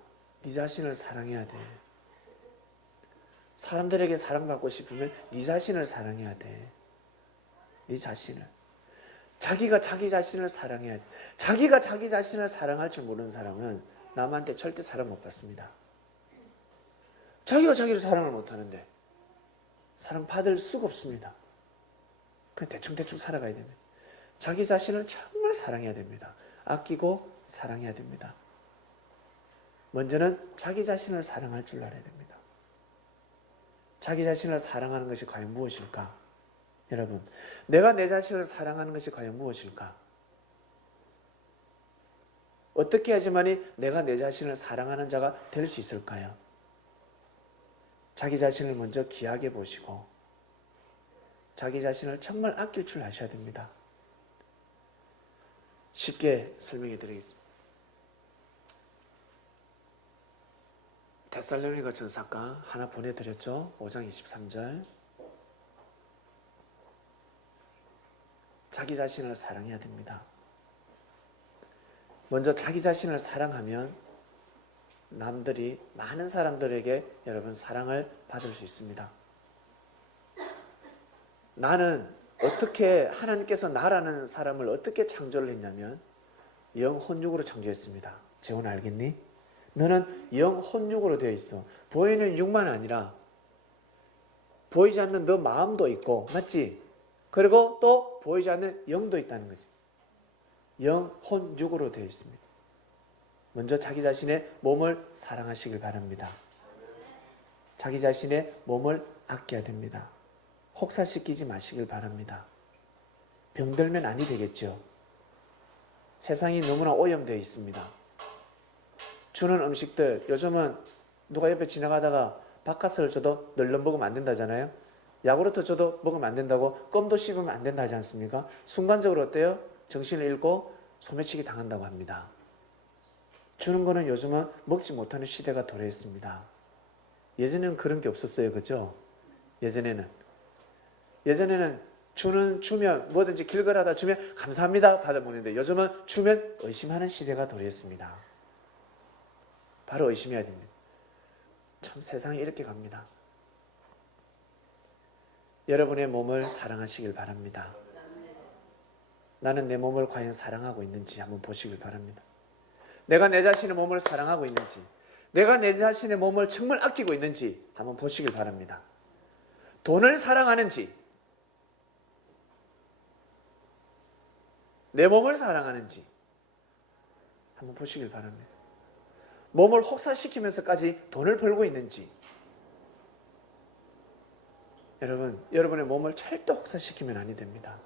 네 자신을 사랑해야 돼. 사람들에게 사랑받고 싶으면 네 자신을 사랑해야 돼. 네 자신을. 자기가 자기 자신을 사랑해야 돼. 자기가 자기 자신을 사랑할 줄 모르는 사람은 남한테 절대 사랑 못 받습니다. 자기가 자기를 사랑을 못하는데 사랑 받을 수가 없습니다. 그냥 대충대충 살아가야 됩니다. 자기 자신을 정말 사랑해야 됩니다. 아끼고 사랑해야 됩니다. 먼저는 자기 자신을 사랑할 줄 알아야 됩니다. 자기 자신을 사랑하는 것이 과연 무엇일까? 여러분, 내가 내 자신을 사랑하는 것이 과연 무엇일까? 어떻게 해야지만이 내가 내 자신을 사랑하는 자가 될 수 있을까요? 자기 자신을 먼저 귀하게 보시고 자기 자신을 정말 아낄 줄 아셔야 됩니다. 쉽게 설명해 드리겠습니다. 데살로니가 전서가 하나 보내드렸죠. 5장 23절. 자기 자신을 사랑해야 됩니다. 먼저 자기 자신을 사랑하면 남들이, 많은 사람들에게 여러분 사랑을 받을 수 있습니다. 나는 어떻게 하나님께서 나라는 사람을 어떻게 창조를 했냐면 영혼육으로 창조했습니다. 재훈 알겠니? 너는 영혼육으로 되어 있어. 보이는 육만 아니라 보이지 않는 너 마음도 있고, 맞지? 그리고 또 보이지 않는 영도 있다는 거지. 영혼육으로 되어 있습니다. 먼저 자기 자신의 몸을 사랑하시길 바랍니다. 자기 자신의 몸을 아껴야 됩니다. 혹사시키지 마시길 바랍니다. 병들면 아니 되겠죠. 세상이 너무나 오염되어 있습니다. 주는 음식들, 요즘은 누가 옆에 지나가다가 바카스를 줘도 널렁 먹으면 안 된다잖아요. 야구르트 줘도 먹으면 안 된다고, 껌도 씹으면 안 된다 하지 않습니까? 순간적으로 어때요? 정신을 잃고 소매치기 당한다고 합니다. 주는 거는 요즘은 먹지 못하는 시대가 도래했습니다. 예전에는 그런 게 없었어요. 그죠? 예전에는 주면 뭐든지 길 걸어다 주면 감사합니다 받아먹는데, 요즘은 주면 의심하는 시대가 도래했습니다. 바로 의심해야 됩니다. 참 세상이 이렇게 갑니다. 여러분의 몸을 사랑하시길 바랍니다. 나는 내 몸을 과연 사랑하고 있는지 한번 보시길 바랍니다. 내가 내 자신의 몸을 사랑하고 있는지, 내가 내 자신의 몸을 정말 아끼고 있는지 한번 보시길 바랍니다. 돈을 사랑하는지, 내 몸을 사랑하는지 한번 보시길 바랍니다. 몸을 혹사시키면서까지 돈을 벌고 있는지. 여러분의 몸을 절대 혹사시키면 아니 됩니다.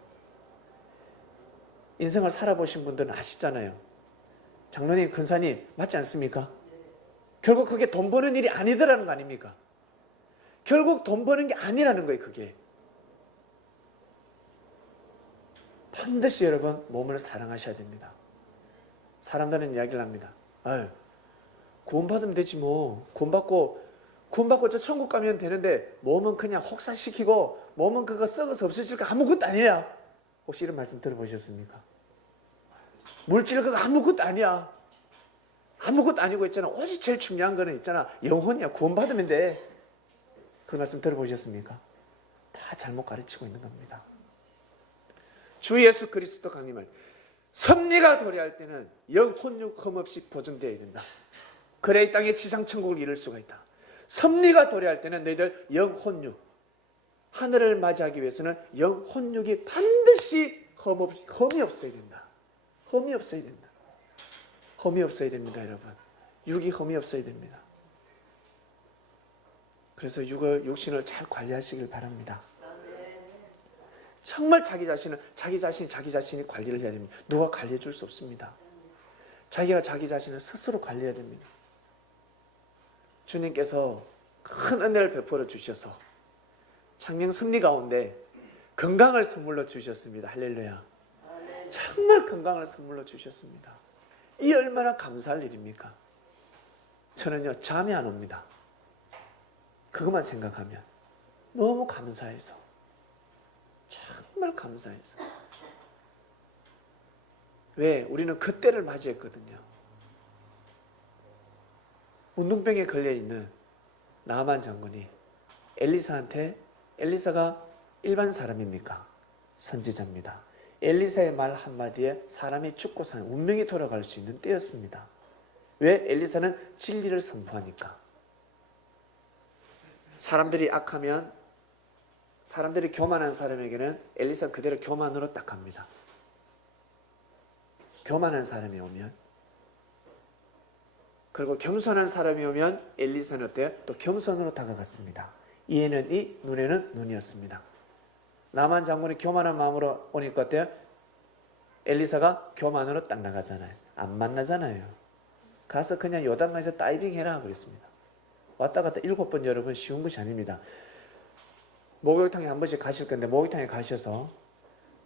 인생을 살아보신 분들은 아시잖아요. 장로님, 근사님, 맞지 않습니까? 결국 그게 돈 버는 일이 아니더라는 거 아닙니까? 결국 돈 버는 게 아니라는 거예요, 그게. 반드시 여러분, 몸을 사랑하셔야 됩니다. 사람들은 이야기를 합니다. 아유, 구원받으면 되지 뭐. 구원받고 저 천국 가면 되는데 몸은 그냥 혹사시키고 몸은 그거 썩어서 없어질까 아무것도 아니야. 혹시 이런 말씀 들어보셨습니까? 물질 그거 아무것도 아니야. 아무것도 아니고 있잖아. 오직 제일 중요한 거는 있잖아. 영혼이야. 구원받으면 돼. 그 말씀 들어보셨습니까? 다 잘못 가르치고 있는 겁니다. 주 예수 그리스도 강림을 섭리가 도래할 때는 영혼육 흠없이 보존되어야 된다. 그래 이 땅에 지상천국을 이룰 수가 있다. 섭리가 도래할 때는 너희들 영혼육, 하늘을 맞이하기 위해서는 영혼육이 반드시 흠이 없어야 된다. 흠이 없어야 된다. 흠이 없어야 됩니다, 여러분. 육이 흠이 없어야 됩니다. 그래서 육신을 잘 관리하시길 바랍니다. 정말 자기 자신이 관리를 해야 됩니다. 누가 관리해 줄 수 없습니다. 자기가 자기 자신을 스스로 관리해야 됩니다. 주님께서 큰 은혜를 베풀어 주셔서 창녕 섭리 가운데 건강을 선물로 주셨습니다. 할렐루야. 정말 건강을 선물로 주셨습니다. 이 얼마나 감사할 일입니까? 저는요, 잠이 안 옵니다. 그것만 생각하면 너무 감사해서, 정말 감사해서. 왜? 우리는 그때를 맞이했거든요. 운동병에 걸려있는 나만 장군이 엘리사가 일반 사람입니까? 선지자입니다. 엘리사의 말 한마디에 사람이 죽고 사는 운명이 돌아갈 수 있는 때였습니다. 왜? 엘리사는 진리를 선포하니까. 사람들이 악하면, 사람들이 교만한 사람에게는 엘리사는 그대로 교만으로 딱 갑니다. 교만한 사람이 오면, 그리고 겸손한 사람이 오면 엘리사는 어때요? 또 겸손으로 다가갔습니다. 이에는 이, 눈에는 눈이었습니다. 나만 장군이 교만한 마음으로 오니까 어때요? 엘리사가 교만으로 딱 나가잖아요. 안 만나잖아요. 가서 그냥 요단강에서 다이빙 해라 그랬습니다. 왔다 갔다 7번 여러분 쉬운 것이 아닙니다. 목욕탕에 한 번씩 가실 건데, 목욕탕에 가셔서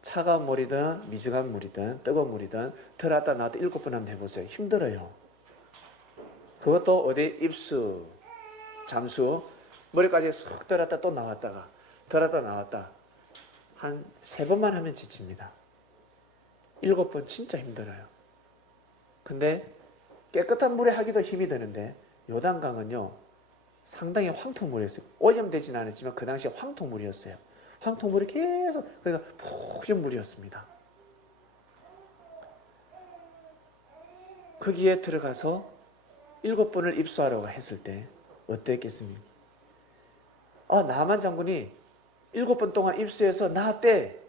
차가운 물이든 미지근 물이든 뜨거운 물이든 들어왔다 나왔다 7번 한번 해보세요. 힘들어요. 그것도 어디 입수, 잠수, 머리까지 쏙 들어왔다 또 나왔다가 들어왔다 나왔다 한 3번만 하면 지칩니다. 7번 진짜 힘들어요. 근데 깨끗한 물에 하기도 힘이 드는데 요단강은요 상당히 황토물이었어요. 오염되지는 않았지만 그 당시에 황토물이었어요. 한 통 물이 계속 그러니까 푸른 물이었습니다. 거기에 들어가서 7번을 입수하려고 했을 때 어땠겠습니까? 나만 장군이 7번 동안 입수해서 나았대.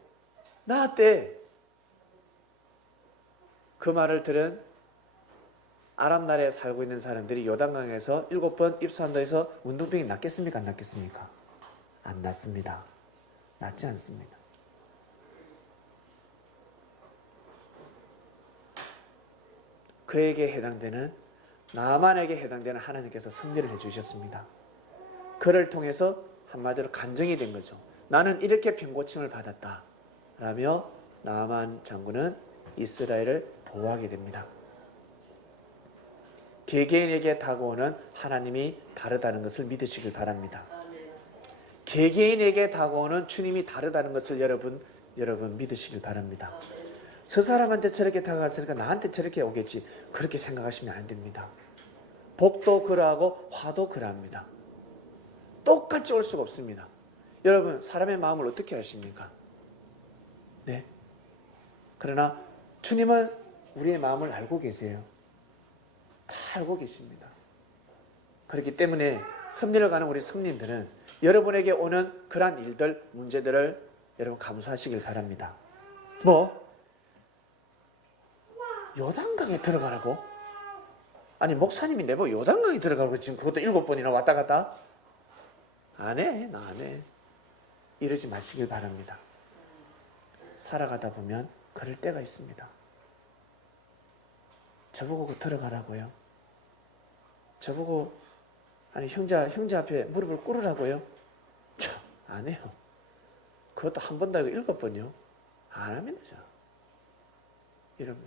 그 말을 들은 아람 나라에 살고 있는 사람들이 요단강에서 7번 입수한다 해서 문둥병이 낫겠습니까? 안 낫겠습니까? 안 낫습니다. 낫지 않습니다. 그에게 해당되는, 나만에게 해당되는 하나님께서 승리를 해주셨습니다. 그를 통해서 한마디로 간증이 된 거죠. 나는 이렇게 병고침을 받았다 라며 나만 장군은 이스라엘을 보호하게 됩니다. 개개인에게 다가오는 하나님이 다르다는 것을 믿으시길 바랍니다. 개개인에게 다가오는 주님이 다르다는 것을 여러분 믿으시길 바랍니다. 저 사람한테 저렇게 다가갔으니까 나한테 저렇게 오겠지, 그렇게 생각하시면 안 됩니다. 복도 그러하고 화도 그러합니다. 똑같이 올 수가 없습니다. 여러분, 사람의 마음을 어떻게 아십니까? 네. 그러나 주님은 우리의 마음을 알고 계세요. 다 알고 계십니다. 그렇기 때문에 섭리를 가는 우리 성님들은 여러분에게 오는 그러한 일들, 문제들을 여러분 감수하시길 바랍니다. 요단강에 들어가라고? 아니, 목사님이 내보고 요단강에 들어가라고 지금 그것도 7번이나 왔다 갔다? 안 해, 나 안 해. 이러지 마시길 바랍니다. 살아가다 보면 그럴 때가 있습니다. 저보고 들어가라고요? 저보고 형제 앞에 무릎을 꿇으라고요? 안 해요. 그것도 한 번도 아니고 7번이요? 안 하면 되죠. 이러면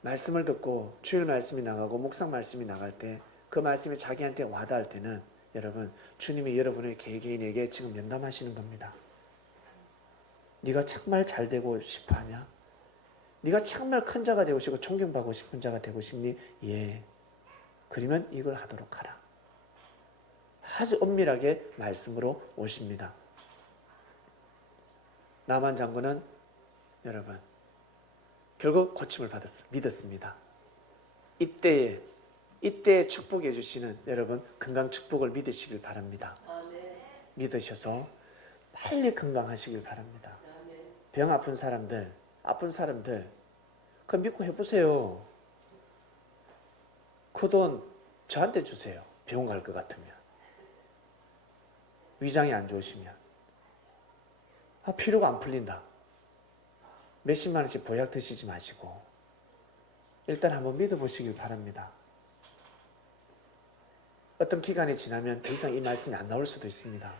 말씀을 듣고 주일 말씀이 나가고 묵상 말씀이 나갈 때 그 말씀이 자기한테 와닿을 때는 여러분, 주님이 여러분의 개개인에게 지금 면담하시는 겁니다. 네가 정말 잘 되고 싶어 하냐? 네가 정말 큰 자가 되고 싶고 존경받고 싶은 자가 되고 싶니? 예. 그러면 이걸 하도록 하라. 아주 엄밀하게 말씀으로 오십니다. 나만 장군은 여러분 결국 고침을 믿었습니다. 이때에 축복해 주시는 여러분 건강 축복을 믿으시길 바랍니다. 믿으셔서 빨리 건강하시길 바랍니다. 병 아픈 사람들 그거 믿고 해보세요. 그 돈 저한테 주세요. 병원 갈 것 같으면. 위장이 안 좋으시면. 피로가 안 풀린다. 몇십만 원씩 보약 드시지 마시고 일단 한번 믿어보시길 바랍니다. 어떤 기간이 지나면 더 이상 이 말씀이 안 나올 수도 있습니다.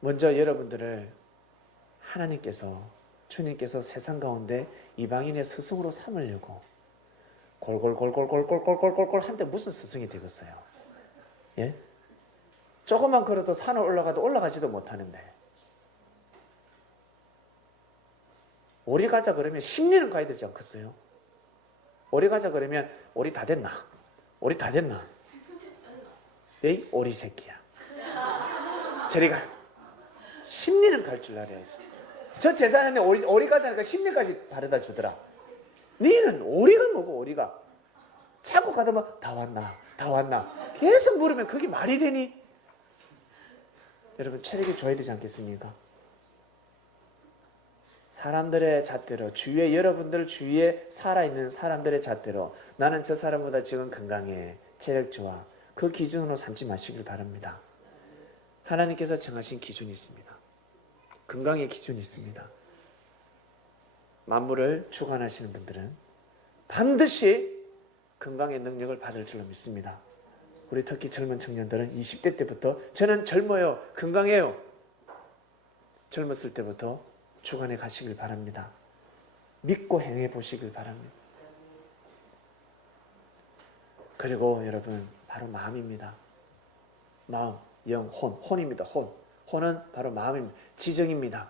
먼저 여러분들을 주님께서 세상 가운데 이방인의 스승으로 삼으려고 골골골골골골골골골 한데 무슨 스승이 되겠어요? 예? 조금만 걸어도 산을 올라가도 올라가지도 못하는데 오리 가자 그러면 10년은 가야 되지 않겠어요? 오리 가자 그러면 오리 다 됐나? 에이 오리 새끼야. 저리 가. 10년은 갈 줄 알아야지. 저 제사장님 오리 가자니까 10년까지 바래다 주더라. 니는 오리가 뭐고 오리가. 자꾸 가다 막 다 왔나. 계속 물으면 그게 말이 되니? 여러분 체력이 줘야 되지 않겠습니까? 사람들의 잣대로 여러분들 주위에 살아있는 사람들의 잣대로 나는 저 사람보다 지금 건강해, 체력 좋아, 그 기준으로 삼지 마시길 바랍니다. 하나님께서 정하신 기준이 있습니다. 건강의 기준이 있습니다. 만물을 주관하시는 분들은 반드시 건강의 능력을 받을 줄로 믿습니다. 우리 특히 젊은 청년들은 20대 때부터 저는 젊어요, 건강해요. 젊었을 때부터 주관해 가시길 바랍니다. 믿고 행해 보시길 바랍니다. 그리고 여러분 바로 마음입니다. 마음, 영, 혼입니다. 혼은 바로 마음입니다. 지정입니다.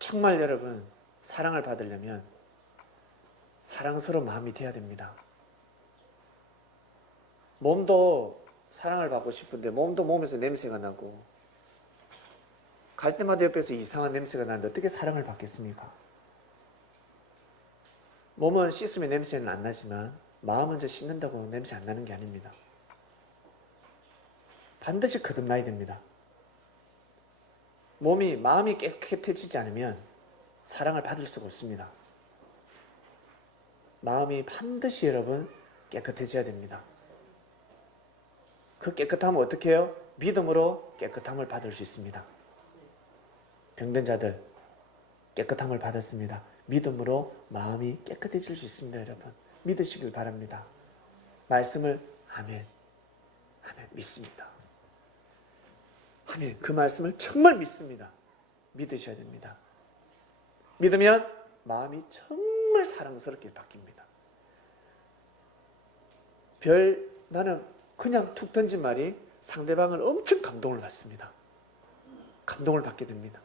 정말 여러분 사랑을 받으려면 사랑스러운 마음이 돼야 됩니다. 몸도 사랑을 받고 싶은데 몸도 몸에서 냄새가 나고 갈 때마다 옆에서 이상한 냄새가 나는데 어떻게 사랑을 받겠습니까? 몸은 씻으면 냄새는 안 나지만 마음은 저 씻는다고 냄새 안 나는 게 아닙니다. 반드시 거듭나야 됩니다. 마음이 깨끗해지지 않으면 사랑을 받을 수가 없습니다. 마음이 반드시 여러분 깨끗해져야 됩니다. 그 깨끗함은 어떻게 해요? 믿음으로 깨끗함을 받을 수 있습니다. 병든 자들 깨끗함을 받았습니다. 믿음으로 마음이 깨끗해질 수 있습니다. 여러분 믿으시길 바랍니다. 말씀을 아멘 믿습니다. 아멘. 그 말씀을 정말 믿습니다. 믿으셔야 됩니다. 믿으면 마음이 정말 사랑스럽게 바뀝니다. 나는 그냥 툭 던진 말이 상대방을 엄청 감동을 받습니다. 감동을 받게 됩니다.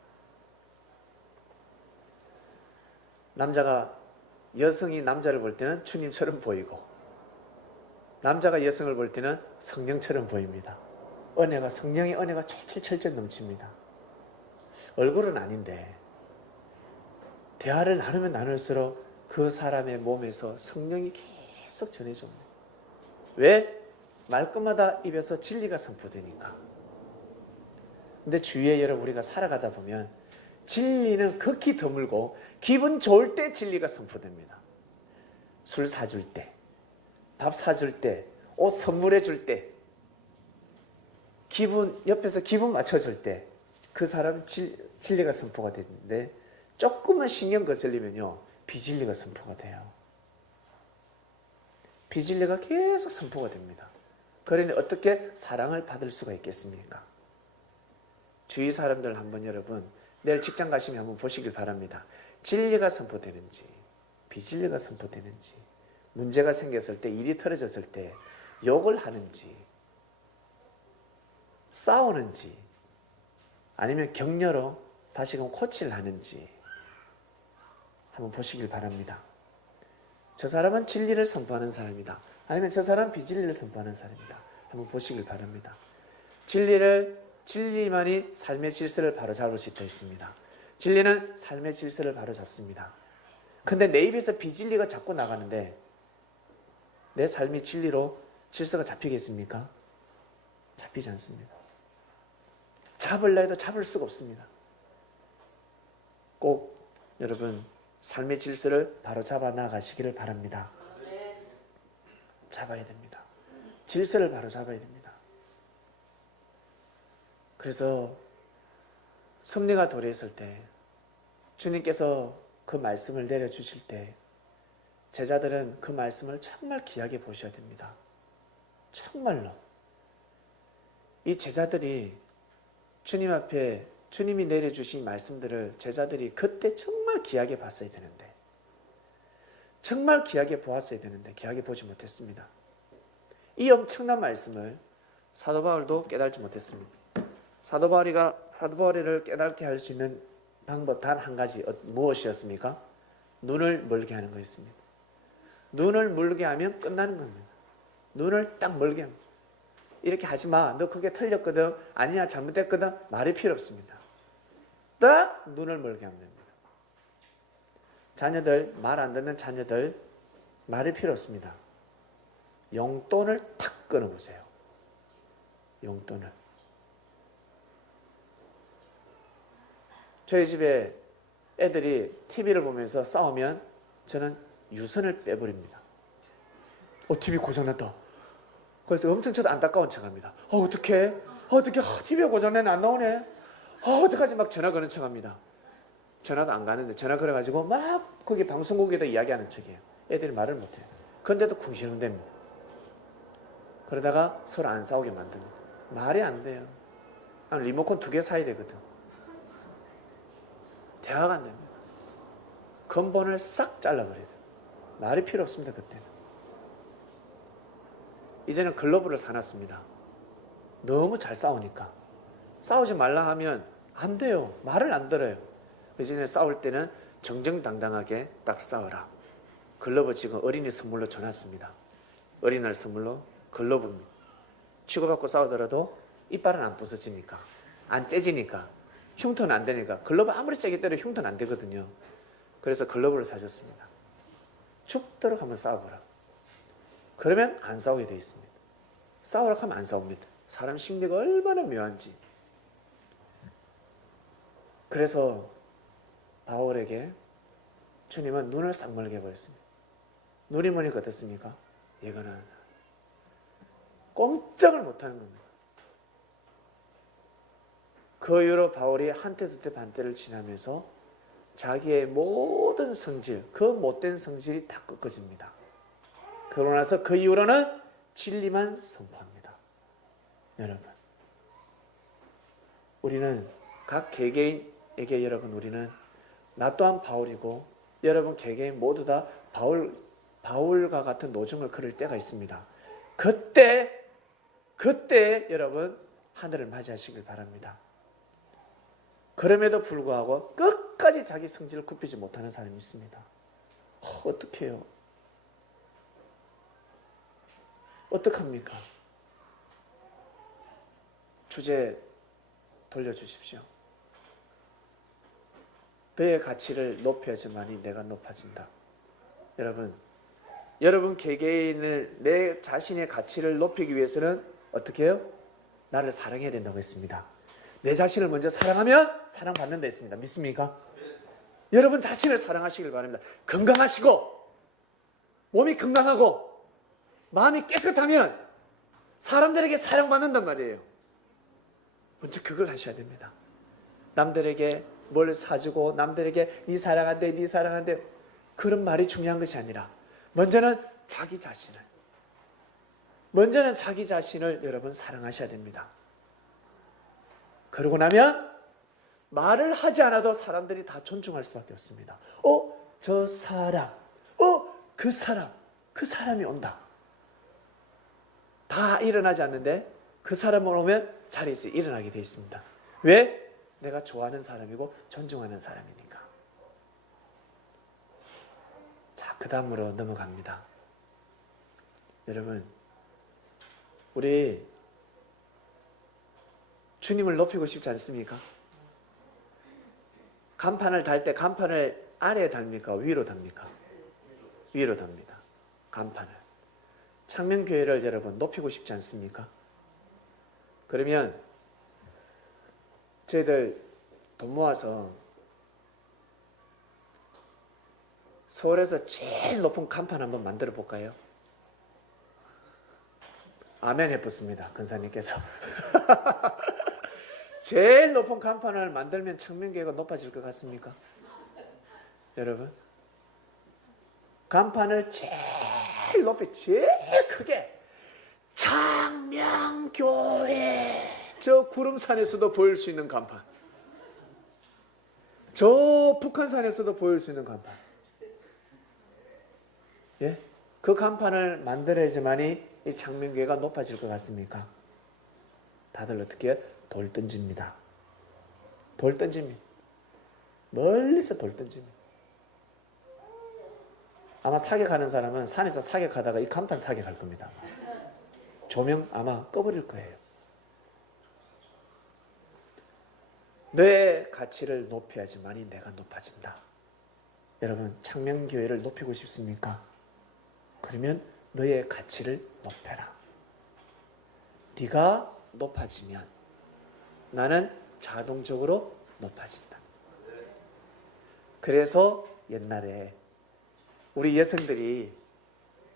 여성이 남자를 볼 때는 주님처럼 보이고 남자가 여성을 볼 때는 성령처럼 보입니다. 성령의 은혜가 철철철철 넘칩니다. 얼굴은 아닌데 대화를 나누면 나눌수록 그 사람의 몸에서 성령이 계속 전해집니다. 왜? 말끝마다 입에서 진리가 선포되니까. 근데 주위에 여러분 우리가 살아가다 보면 진리는 극히 드물고 기분 좋을 때 진리가 선포됩니다. 술 사줄 때, 밥 사줄 때, 옷 선물해 줄 때, 옆에서 기분 맞춰줄 때 그 사람은 진리가 선포가 되는데 조금만 신경 거슬리면요 비진리가 선포가 돼요. 비진리가 계속 선포가 됩니다. 그러니 어떻게 사랑을 받을 수가 있겠습니까? 주위 사람들 한번 여러분 내일 직장 가시면 한번 보시길 바랍니다. 진리가 선포되는지 비진리가 선포되는지 문제가 생겼을 때 일이 틀어졌을 때 욕을 하는지 싸우는지 아니면 격려로 다시금 코치를 하는지 한번 보시길 바랍니다. 저 사람은 진리를 선포하는 사람이다. 아니면 저 사람은 비진리를 선포하는 사람이다. 한번 보시길 바랍니다. 진리만이 삶의 질서를 바로잡을 수 있다 했습니다. 진리는 삶의 질서를 바로잡습니다. 근데 내 입에서 비진리가 자꾸 나가는데 내 삶이 진리로 질서가 잡히겠습니까? 잡히지 않습니다. 잡으려 해도 잡을 수가 없습니다. 꼭 여러분 삶의 질서를 바로 잡아 나가시기를 바랍니다. 잡아야 됩니다. 질서를 바로 잡아야 됩니다. 그래서 섭리가 도래했을 때 주님께서 그 말씀을 내려주실 때 제자들은 그 말씀을 정말 귀하게 보셔야 됩니다. 정말로. 이 제자들이 주님 앞에 주님이 내려주신 말씀들을 제자들이 그때 정말 귀하게 봤어야 되는데 정말 귀하게 보았어야 되는데 귀하게 보지 못했습니다. 이 엄청난 말씀을 사도 바울도 깨달지 못했습니다. 사도 바울을 깨닫게 할 수 있는 방법 단 한 가지 무엇이었습니까? 눈을 멀게 하는 거였습니다. 눈을 멀게 하면 끝나는 겁니다. 눈을 딱 멀게 합니다. 이렇게 하지 마. 너 그게 틀렸거든. 아니야 잘못됐거든. 말이 필요 없습니다. 딱 눈을 멀게 하면 됩니다. 자녀들 말 안 듣는 자녀들 말이 필요 없습니다. 용돈을 탁 끊어보세요. 용돈을. 저희 집에 애들이 TV를 보면서 싸우면 저는 유선을 빼버립니다. TV 고장났다. 그래서 엄청 저도 안타까운 척합니다. 어떡해? TV가 고장났네. 안 나오네. 어떡하지? 막 전화 거는 척합니다. 전화도 안 가는데 전화 걸어가지고 막 거기 방송국에다 이야기하는 척이에요. 애들이 말을 못해요. 그런데도 궁시렁댑니다. 그러다가 서로 안 싸우게 만듭니다. 말이 안 돼요. 리모컨 2개 사야 되거든. 대화가 안 됩니다. 근본을 싹 잘라버려야 돼요. 말이 필요 없습니다. 그때는. 이제는 글러브를 사놨습니다. 너무 잘 싸우니까. 싸우지 말라 하면 안 돼요. 말을 안 들어요. 이제는 싸울 때는 정정당당하게 딱 싸워라. 글러브 지금 어린이 선물로 줘놨습니다. 어린이날 선물로 글러브입니다. 치고받고 싸우더라도 이빨은 안 부서지니까, 안 째지니까, 흉터는 안 되니까. 글러브 아무리 세게 때려도 흉터는 안 되거든요. 그래서 글러브를 사줬습니다. 죽도록 한번 싸워보라. 그러면 안 싸우게 돼 있습니다. 싸우라고 하면 안 싸웁니다. 사람 심리가 얼마나 묘한지. 그래서 바울에게 주님은 눈을 싹 멀게 해버렸습니다. 눈이 머니까 어떻습니까? 이거는 꼼짝을 못하는 겁니다. 그 이후로 바울이 한때 두때 반때를 지나면서 자기의 모든 성질, 그 못된 성질이 다 꺾어집니다. 그러고 나서 그 이후로는 진리만 선포합니다. 여러분, 우리는 각 개개인에게 여러분, 우리는 나 또한 바울이고 여러분 개개인 모두 다 바울과 같은 노정을 걸을 때가 있습니다. 그때 여러분 하늘을 맞이하시길 바랍니다. 그럼에도 불구하고 끝까지 자기 성질을 굽히지 못하는 사람이 있습니다. 어떻게 해요? 어떡합니까? 주제 돌려주십시오. 너의 가치를 높여야지만이 내가 높아진다. 여러분 개개인을 내 자신의 가치를 높이기 위해서는 어떻게 해요? 나를 사랑해야 된다고 했습니다. 내 자신을 먼저 사랑하면 사랑받는다 했습니다. 믿습니까? 여러분 자신을 사랑하시길 바랍니다. 건강하시고 몸이 건강하고 마음이 깨끗하면 사람들에게 사랑받는단 말이에요. 먼저 그걸 하셔야 됩니다. 남들에게 뭘 사주고 남들에게 네 사랑한대 네 사랑한대 그런 말이 중요한 것이 아니라 먼저는 자기 자신을 여러분 사랑하셔야 됩니다. 그러고 나면 말을 하지 않아도 사람들이 다 존중할 수밖에 없습니다. 저 사람, 그 사람이 온다. 다 일어나지 않는데 그 사람을 오면 자리에서 일어나게 되어 있습니다. 왜? 내가 좋아하는 사람이고 존중하는 사람이니까. 자, 그 다음으로 넘어갑니다. 여러분, 우리 주님을 높이고 싶지 않습니까? 간판을 달 때 간판을 아래에 답니까? 위로 답니까? 위로 답니다. 간판을. 창명교회를 여러분 높이고 싶지 않습니까? 그러면 저희들 돈 모아서 서울에서 제일 높은 간판 한번 만들어 볼까요? 아멘 해봤습니다. 근사님께서. 제일 높은 간판을 만들면 창명교회가 높아질 것 같습니까? 여러분, 간판을 제일 높이 제일 크게 창명교회 저 구름산에서도 보일 수 있는 간판, 저 북한산에서도 보일 수 있는 간판, 예? 그 간판을 만들어야지만이 이 창명교회가 높아질 것 같습니까? 다들 어떻게 해요? 돌 던집니다. 돌 던집니다. 멀리서 돌 던집니다. 아마 사격하는 사람은 산에서 사격하다가 이 간판 사격할 겁니다. 조명 아마 꺼버릴 거예요. 내 가치를 높여야지만이 내가 높아진다. 여러분, 창명교회를 높이고 싶습니까? 그러면 너의 가치를 높여라. 네가 높아지면 나는 자동적으로 높아진다. 그래서 옛날에 우리 여성들이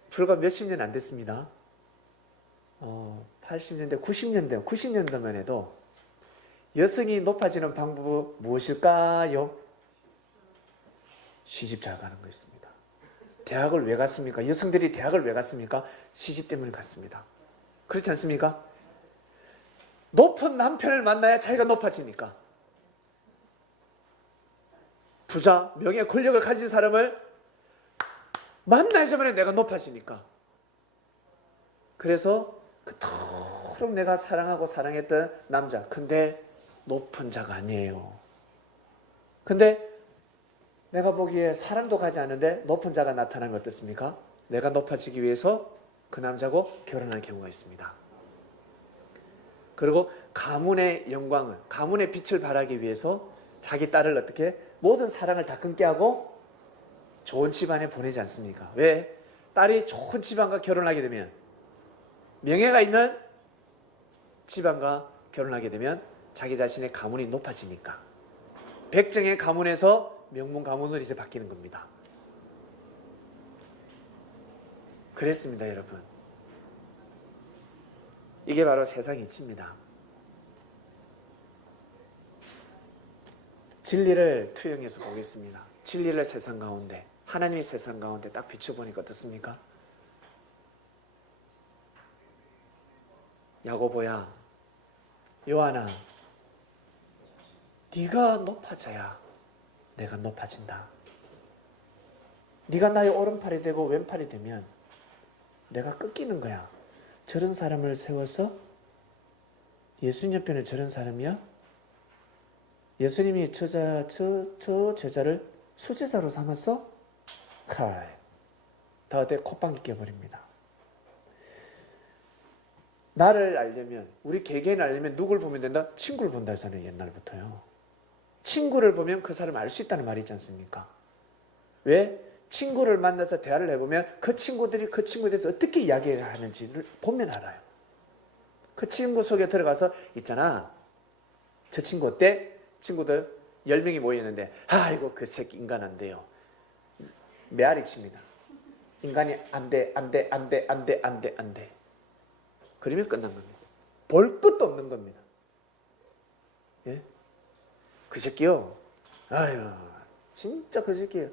불과 몇십 년 안 됐습니다. 80년대, 90년대만 해도 여성이 높아지는 방법은 무엇일까요? 시집 잘 가는 거였습니다. 대학을 왜 갔습니까? 여성들이 대학을 왜 갔습니까? 시집 때문에 갔습니다. 그렇지 않습니까? 높은 남편을 만나야 자기가 높아지니까. 부자, 명예, 권력을 가진 사람을 만나자마자 내가 높아지니까. 그래서 그토록 내가 사랑하고 사랑했던 남자, 근데 높은 자가 아니에요. 근데 내가 보기에 사람도 가지 않는데 높은 자가 나타나면 어떻습니까? 내가 높아지기 위해서 그 남자고 결혼할 경우가 있습니다. 그리고 가문의 영광을, 가문의 빛을 발하기 위해서 자기 딸을 어떻게 모든 사랑을 다 끊게 하고 좋은 집안에 보내지 않습니까? 왜? 딸이 좋은 집안과 결혼하게 되면, 명예가 있는 집안과 결혼하게 되면 자기 자신의 가문이 높아지니까. 백정의 가문에서 명문 가문으로 이제 바뀌는 겁니다. 그랬습니다, 여러분. 이게 바로 세상 이치입니다. 진리를 투영해서 보겠습니다. 진리를 세상 가운데, 하나님이 세상 가운데 딱 비춰보니까 어떻습니까? 야고보야, 요한아, 네가 높아져야 내가 높아진다. 네가 나의 오른팔이 되고 왼팔이 되면 내가 꺾이는 거야. 저런 사람을 세워서, 예수님 옆에는 저런 사람이야? 예수님이 저 제자를 수제자로 삼았어? 칼. 다 어때? 콧방귀 껴버립니다. 나를 알려면, 우리 개개인을 알려면 누굴 보면 된다? 친구를 본다 하잖아요, 옛날부터요. 친구를 보면 그 사람을 알 수 있다는 말이 있지 않습니까? 왜? 친구를 만나서 대화를 해보면 그 친구들이 그 친구에 대해서 어떻게 이야기를 하는지를 보면 알아요. 그 친구 속에 들어가서, 있잖아, 저 친구 어때? 친구들 10명이 모였는데, 아이고 그 새끼 인간 안 돼요. 메아리 칩니다. 인간이 안 돼. 그러면 끝난 겁니다. 볼 끝도 없는 겁니다. 예? 그 새끼요. 아유, 진짜 그 새끼요.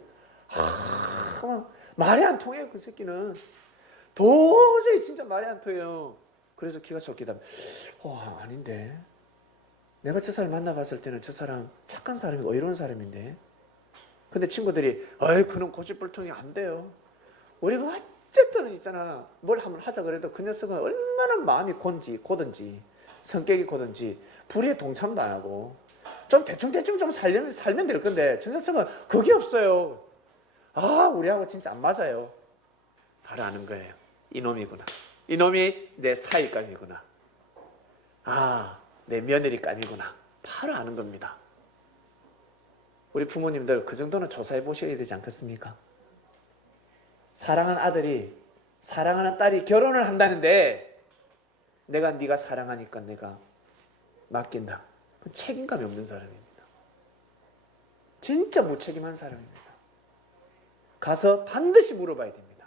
말이 안 통해요, 그 새끼는. 도저히 진짜 말이 안 통해요. 그래서 기가 썩기다. 아닌데. 내가 저 사람 만나봤을 때는 저 사람 착한 사람이고 이런 사람인데. 근데 친구들이, 그놈 고집불통이 안 돼요. 우리가 어쨌든 있잖아, 뭘 한번 하자 그래도 그 녀석은 얼마나 마음이 고든지 성격이 고든지 불의에 동참도 안 하고 좀 대충 좀 살면 될 건데 저 녀석은 그게 없어요. 우리하고 진짜 안 맞아요. 바로 아는 거예요. 이놈이구나. 이놈이 내 사위감이구나. 내 며느리감이구나. 바로 아는 겁니다. 우리 부모님들 그 정도는 조사해 보셔야 되지 않겠습니까? 사랑하는 아들이, 사랑하는 딸이 결혼을 한다는데 내가 네가 사랑하니까 내가 맡긴다. 그건 책임감이 없는 사람입니다. 진짜 무책임한 사람입니다. 가서 반드시 물어봐야 됩니다.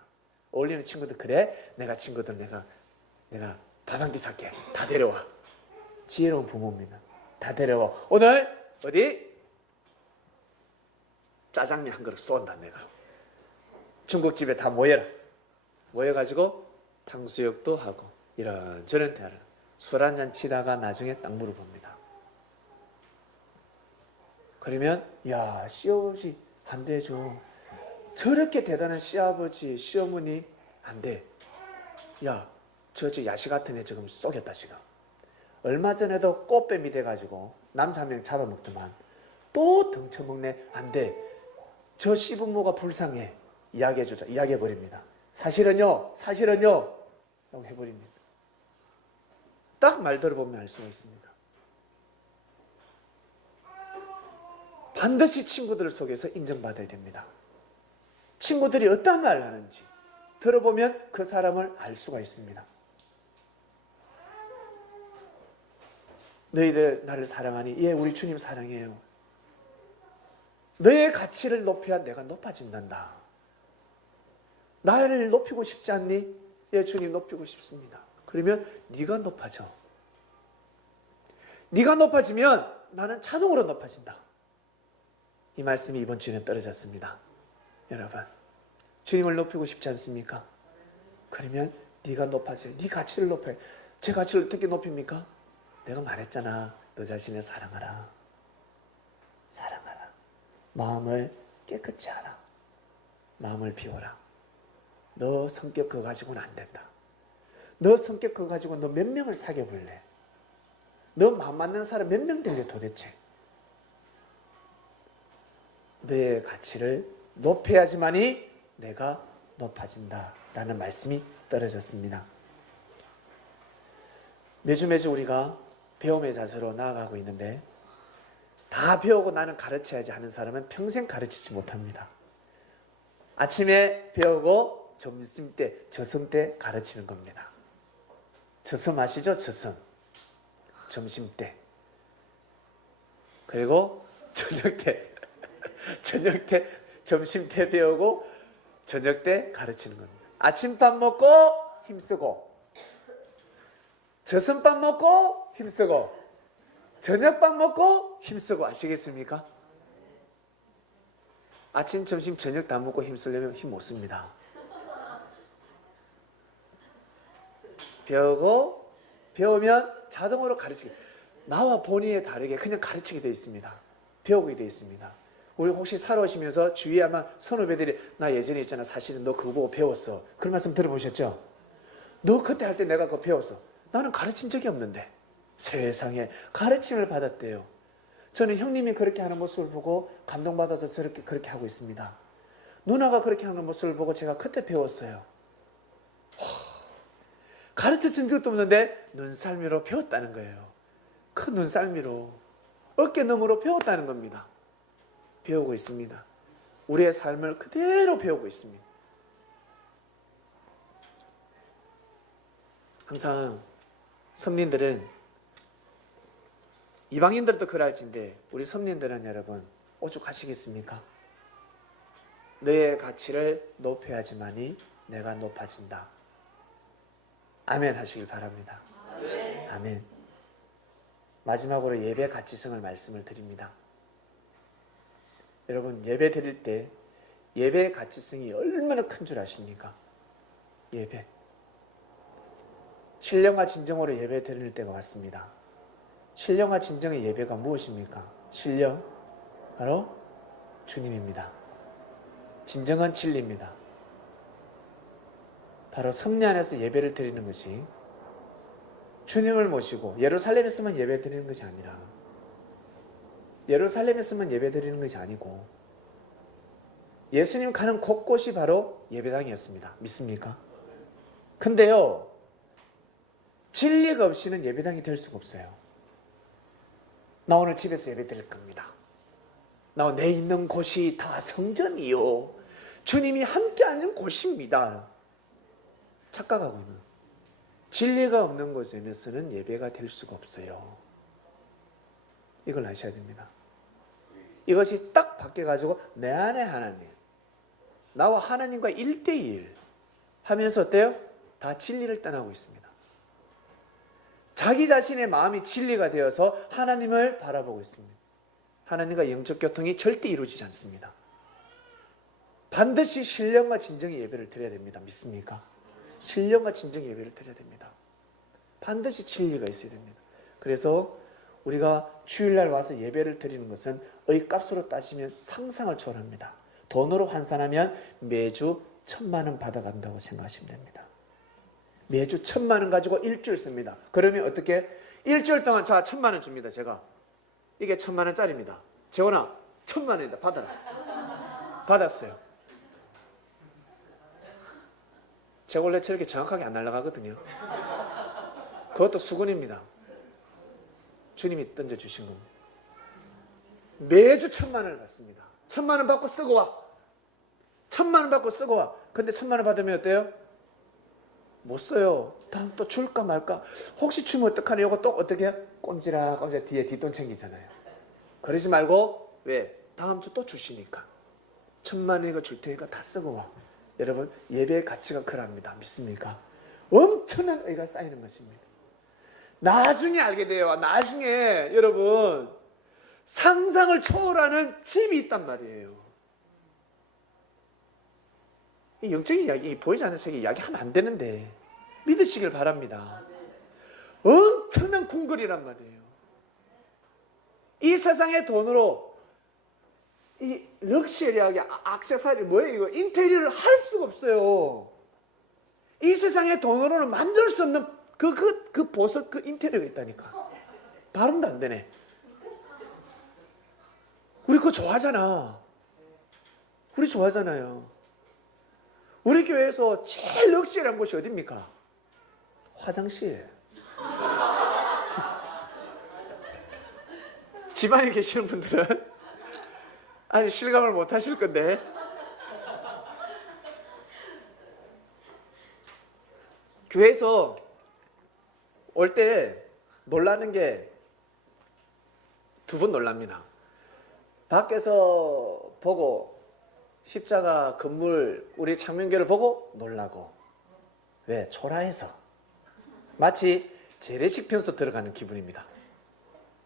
어울리는 친구들, 그래? 내가 친구들 내가 밥 한 끼 살게. 다 데려와. 지혜로운 부모입니다. 다 데려와. 오늘 어디? 짜장면 한 그릇 쏜다 내가. 중국집에 다 모여라. 모여가지고 탕수육도 하고 이런저런 대화를. 술 한잔 치다가 나중에 딱 물어봅니다. 그러면 시아버지 안 되죠. 저렇게 대단한 시아버지 시어머니 안 돼. 저 야시 같은 애 지금 쏘겠다 지금. 얼마 전에도 꽃뱀이 돼가지고 남자 한 명 잡아먹더만 또 등쳐먹네. 안 돼. 저 시부모가 불쌍해. 이야기해주자. 이야기해버립니다. 사실은요 라고 해버립니다. 딱 말 들어보면 알 수가 있습니다. 반드시 친구들 속에서 인정받아야 됩니다. 친구들이 어떤 말을 하는지 들어보면 그 사람을 알 수가 있습니다. 너희들 나를 사랑하니? 예, 우리 주님 사랑해요. 너의 가치를 높여야 내가 높아진단다. 나를 높이고 싶지 않니? 예, 주님 높이고 싶습니다. 그러면 네가 높아져. 네가 높아지면 나는 자동으로 높아진다. 이 말씀이 이번 주에는 떨어졌습니다. 여러분, 주님을 높이고 싶지 않습니까? 그러면 네가 높아져요. 네 가치를 높여요. 제 가치를 어떻게 높입니까? 내가 말했잖아. 너 자신을 사랑하라. 사랑하라. 마음을 깨끗이 하라. 마음을 비워라. 너 성격 그거 가지고는 안 된다. 너 성격 그거 가지고 너 몇 명을 사귀어 볼래? 너 마음 맞는 사람 몇 명 될래 도대체? 너의 가치를 높여야지만이 내가 높아진다라는 말씀이 떨어졌습니다. 매주 우리가 배움의 자세로 나아가고 있는데 다 배우고 나는 가르쳐야지 하는 사람은 평생 가르치지 못합니다. 아침에 배우고 점심때, 저섬때 가르치는 겁니다. 저섬 아시죠? 저섬. 점심때. 그리고 저녁때. 저녁때, 점심때 배우고 저녁때 가르치는 겁니다. 아침밥 먹고 힘쓰고 저녁밥 먹고 힘쓰고 저녁밥 먹고 힘쓰고 아시겠습니까? 아침, 점심, 저녁 다 먹고 힘쓰려면 힘 못 씁니다. 배우면 자동으로 가르치게, 나와 본의에 다르게 그냥 가르치게 되어 있습니다. 배우게 되어 있습니다. 우리 혹시 살아오시면서 주위에 아마 선후배들이 나 예전에 있잖아, 사실은 너 그거 보고 배웠어, 그런 말씀 들어보셨죠? 너 그때 할 때 내가 그거 배웠어. 나는 가르친 적이 없는데. 세상에 가르침을 받았대요. 저는 형님이 그렇게 하는 모습을 보고 감동받아서 그렇게 하고 있습니다. 누나가 그렇게 하는 모습을 보고 제가 그때 배웠어요. 가르쳐준 적도 없는데 눈썰미로 배웠다는 거예요. 그 눈썰미로 어깨너머로 배웠다는 겁니다. 배우고 있습니다. 우리의 삶을 그대로 배우고 있습니다. 항상 성민들은, 이방인들도 그럴진데 우리 성민들은 여러분 오죽하시겠습니까? 너의 가치를 높여야지만이 내가 높아진다. 아멘 하시길 바랍니다. 아멘. 마지막으로 예배 가치성을 말씀을 드립니다. 여러분 예배 드릴 때 예배의 가치성이 얼마나 큰 줄 아십니까? 예배. 신령과 진정으로 예배 드릴 때가 왔습니다. 신령과 진정의 예배가 무엇입니까? 신령, 바로 주님입니다. 진정한 진리입니다. 바로 성례 안에서 예배를 드리는 것이 주님을 모시고 예루살렘에서만 예배 드리는 것이 아니라 예루살렘에서만 예배 드리는 것이 아니고 예수님 가는 곳곳이 바로 예배당이었습니다. 믿습니까? 근데요, 진리가 없이는 예배당이 될 수가 없어요. 나 오늘 집에서 예배 드릴 겁니다. 나 내 있는 곳이 다 성전이요, 주님이 함께하는 곳입니다. 착각하고 있는, 진리가 없는 곳에서는 예배가 될 수가 없어요. 이걸 아셔야 됩니다. 이것이 딱 바뀌어가지고 내 안에 하나님, 나와 하나님과 1대1 하면서 어때요? 다 진리를 떠나고 있습니다. 자기 자신의 마음이 진리가 되어서 하나님을 바라보고 있습니다. 하나님과 영적 교통이 절대 이루어지지 않습니다. 반드시 신령과 진정의 예배를 드려야 됩니다. 믿습니까? 신령과 진정의 예배를 드려야 됩니다. 반드시 진리가 있어야 됩니다. 그래서 우리가 주일날 와서 예배를 드리는 것은 의값으로 따지면 상상을 초월합니다. 돈으로 환산하면 매주 1,000만 원 받아간다고 생각하시면 됩니다. 매주 1,000만 원 가지고 일주일 씁니다. 그러면 어떻게? 일주일 동안 자 1,000만 원 줍니다. 제가 이게 1,000만 원짜리입니다. 재원아 1,000만 원이다. 받아라. 받았어요. 제가 원래 저렇게 정확하게 안 날아가거든요. 그것도 수군입니다. 주님이 던져주신 겁니다. 매주 1,000만 원을 받습니다. 1,000만 원 받고 쓰고 와. 1,000만 원 받고 쓰고 와. 근데 1,000만 원 받으면 어때요? 못 써요. 다음 또 줄까 말까. 혹시 주면 어떡하냐. 이거 또 어떻게 해? 꼼지락 뒤에 뒷돈 챙기잖아요. 그러지 말고, 왜? 다음 주 또 주시니까 1,000만 원 이거 줄 테니까 다 쓰고 와. 여러분 예배의 가치가 그럽니다. 믿습니까? 엄청난 의가 쌓이는 것입니다. 나중에 알게 돼요. 나중에 여러분 상상을 초월하는 집이 있단 말이에요. 이 영적인 이야기, 보이지 않는 세계 이야기하면 안 되는데 믿으시길 바랍니다. 엄청난 궁궐이란 말이에요. 이 세상의 돈으로 이 럭셔리하게 액세서리 뭐예요 이거 인테리어를 할 수가 없어요. 이 세상의 돈으로는 만들 수 없는 그 보석 그 인테리어가 있다니까. 발음도 안 되네. 우리 그거 좋아하잖아. 우리 좋아하잖아요. 우리 교회에서 제일 럭셔리한 곳이 어디입니까? 화장실. 지방에 계시는 분들은 아니 실감을 못 하실 건데, 교회에서 올 때 놀라는 게 두 번 놀랍니다. 밖에서 보고 십자가 건물 우리 창명교를 보고 놀라고. 왜? 초라해서. 마치 재래식 편서 들어가는 기분입니다.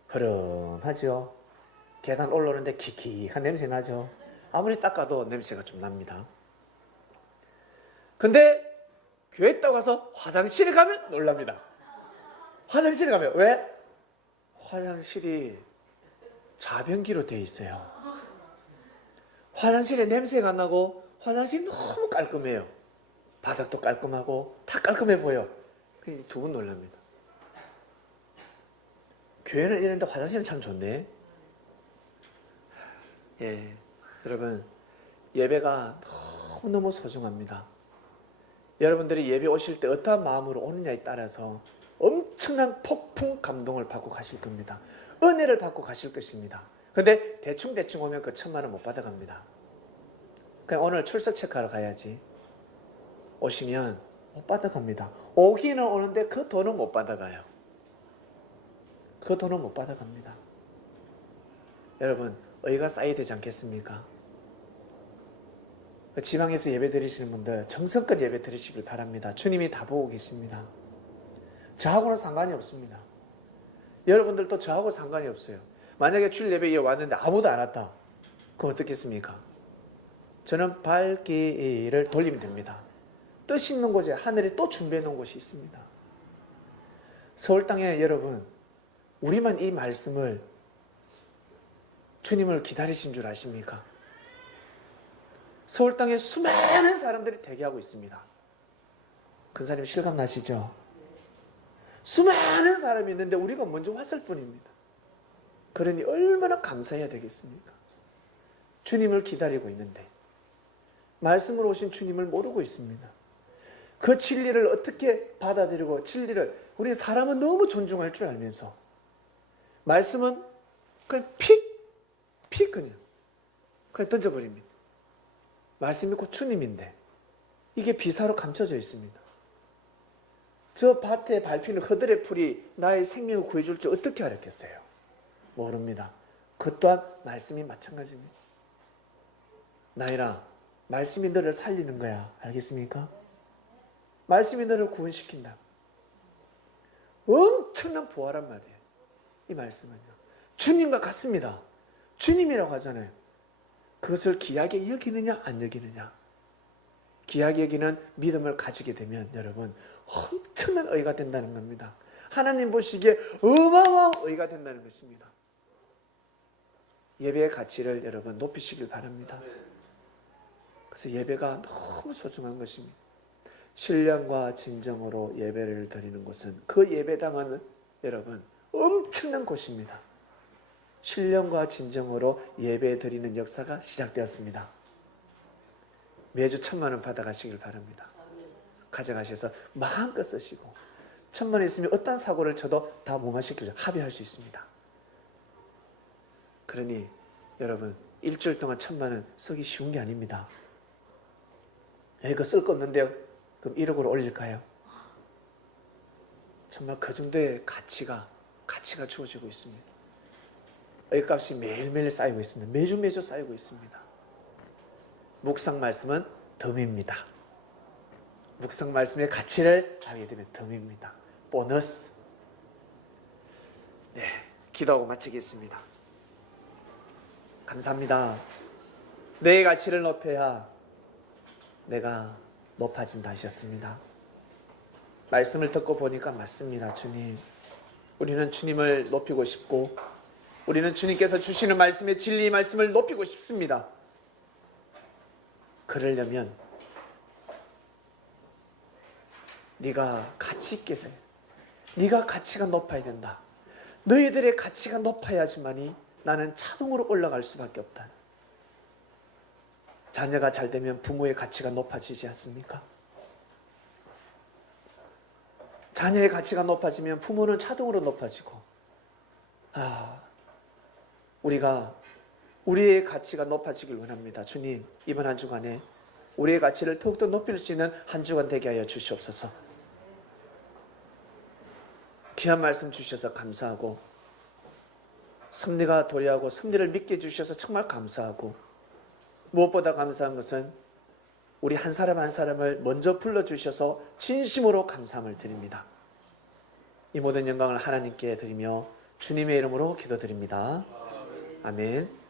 흐름하죠. 계단 올라오는데 키키한 냄새 나죠. 아무리 닦아도 냄새가 좀 납니다. 근데 교회 있다고 가서 화장실에 가면 놀랍니다. 화장실에 가면 왜? 화장실이 자변기로 되어 있어요. 화장실에 냄새가 안 나고 화장실이 너무 깔끔해요. 바닥도 깔끔하고 다 깔끔해 보여. 두 분 놀랍니다. 교회는 이런데 화장실은 참 좋네. 예, 여러분, 예배가 너무너무 소중합니다. 여러분들이 예배 오실 때 어떠한 마음으로 오느냐에 따라서 엄청난 폭풍 감동을 받고 가실 겁니다. 은혜를 받고 가실 것입니다. 근데 대충 오면 그 1,000만 원 못 받아갑니다. 그냥 오늘 출석 체크하러 가야지. 오시면 못 받아갑니다. 오기는 오는데 그 돈은 못 받아가요. 그 돈은 못 받아갑니다. 여러분, 의가 쌓여야 되지 않겠습니까? 지방에서 예배 드리시는 분들 정성껏 예배 드리시길 바랍니다. 주님이 다 보고 계십니다. 저하고는 상관이 없습니다. 여러분들도 저하고 상관이 없어요. 만약에 주일 예배에 왔는데 아무도 안 왔다. 그럼 어떻겠습니까? 저는 발길을 돌리면 됩니다. 뜻 있는 곳에 하늘에 또 준비해 놓은 곳이 있습니다. 서울 땅에 여러분, 우리만 이 말씀을 주님을 기다리신 줄 아십니까? 서울 땅에 수많은 사람들이 대기하고 있습니다. 근사님 실감 나시죠? 수많은 사람이 있는데 우리가 먼저 왔을 뿐입니다. 그러니 얼마나 감사해야 되겠습니까? 주님을 기다리고 있는데 말씀으로 오신 주님을 모르고 있습니다. 그 진리를 어떻게 받아들이고, 진리를 우리 사람은 너무 존중할 줄 알면서 말씀은 그냥 픽 그냥 던져버립니다. 말씀이 곧 주님인데 이게 비사로 감춰져 있습니다. 저 밭에 밟히는 허들의 풀이 나의 생명을 구해줄 줄 어떻게 알았겠어요? 모릅니다. 그 또한 말씀이 마찬가지입니다. 나이라, 말씀이 너를 살리는 거야. 알겠습니까? 말씀이 너를 구원시킨다. 엄청난 보화란 말이에요. 이 말씀은요. 주님과 같습니다. 주님이라고 하잖아요. 그것을 귀하게 여기느냐 안 여기느냐. 귀하게 여기는 믿음을 가지게 되면 여러분 엄청난 의가 된다는 겁니다. 하나님 보시기에 어마어마한 의가 된다는 것입니다. 예배의 가치를 여러분 높이시길 바랍니다. 그래서 예배가 너무 소중한 것입니다. 신령과 진정으로 예배를 드리는 곳은, 그 예배당은 여러분 엄청난 곳입니다. 신령과 진정으로 예배 드리는 역사가 시작되었습니다. 매주 1,000만 원 받아가시길 바랍니다. 가져가셔서 마음껏 쓰시고, 1,000만 원 있으면 어떤 사고를 쳐도 다 무마시켜줘 합의할 수 있습니다. 그러니 여러분 일주일 동안 1,000만 원 쓰기 쉬운 게 아닙니다. 이거 쓸 거 없는데요. 그럼 1억으로 올릴까요? 정말 그 정도의 가치가 주어지고 있습니다. 의값이 매일매일 쌓이고 있습니다. 매주 쌓이고 있습니다. 묵상 말씀은 덤입니다. 묵상 말씀의 가치를 알게 되면 덤입니다. 보너스. 네, 기도하고 마치겠습니다. 감사합니다. 내 가치를 높여야 내가 높아진다 하셨습니다. 말씀을 듣고 보니까 맞습니다. 주님, 우리는 주님을 높이고 싶고, 우리는 주님께서 주시는 말씀의 진리의 말씀을 높이고 싶습니다. 그러려면 네가 가치 있게 세. 네가 가치가 높아야 된다. 너희들의 가치가 높아야지만이 나는 자동으로 올라갈 수밖에 없다. 자녀가 잘 되면 부모의 가치가 높아지지 않습니까? 자녀의 가치가 높아지면 부모는 자동으로 높아지고, 우리가 우리의 가치가 높아지길 원합니다. 주님, 이번 한 주간에 우리의 가치를 더욱더 높일 수 있는 한 주간 되게 하여 주시옵소서. 귀한 말씀 주셔서 감사하고, 섭리가 도래하고 섭리를 믿게 해주셔서 정말 감사하고, 무엇보다 감사한 것은 우리 한 사람 한 사람을 먼저 불러주셔서 진심으로 감사함을 드립니다. 이 모든 영광을 하나님께 드리며 주님의 이름으로 기도드립니다. 아멘.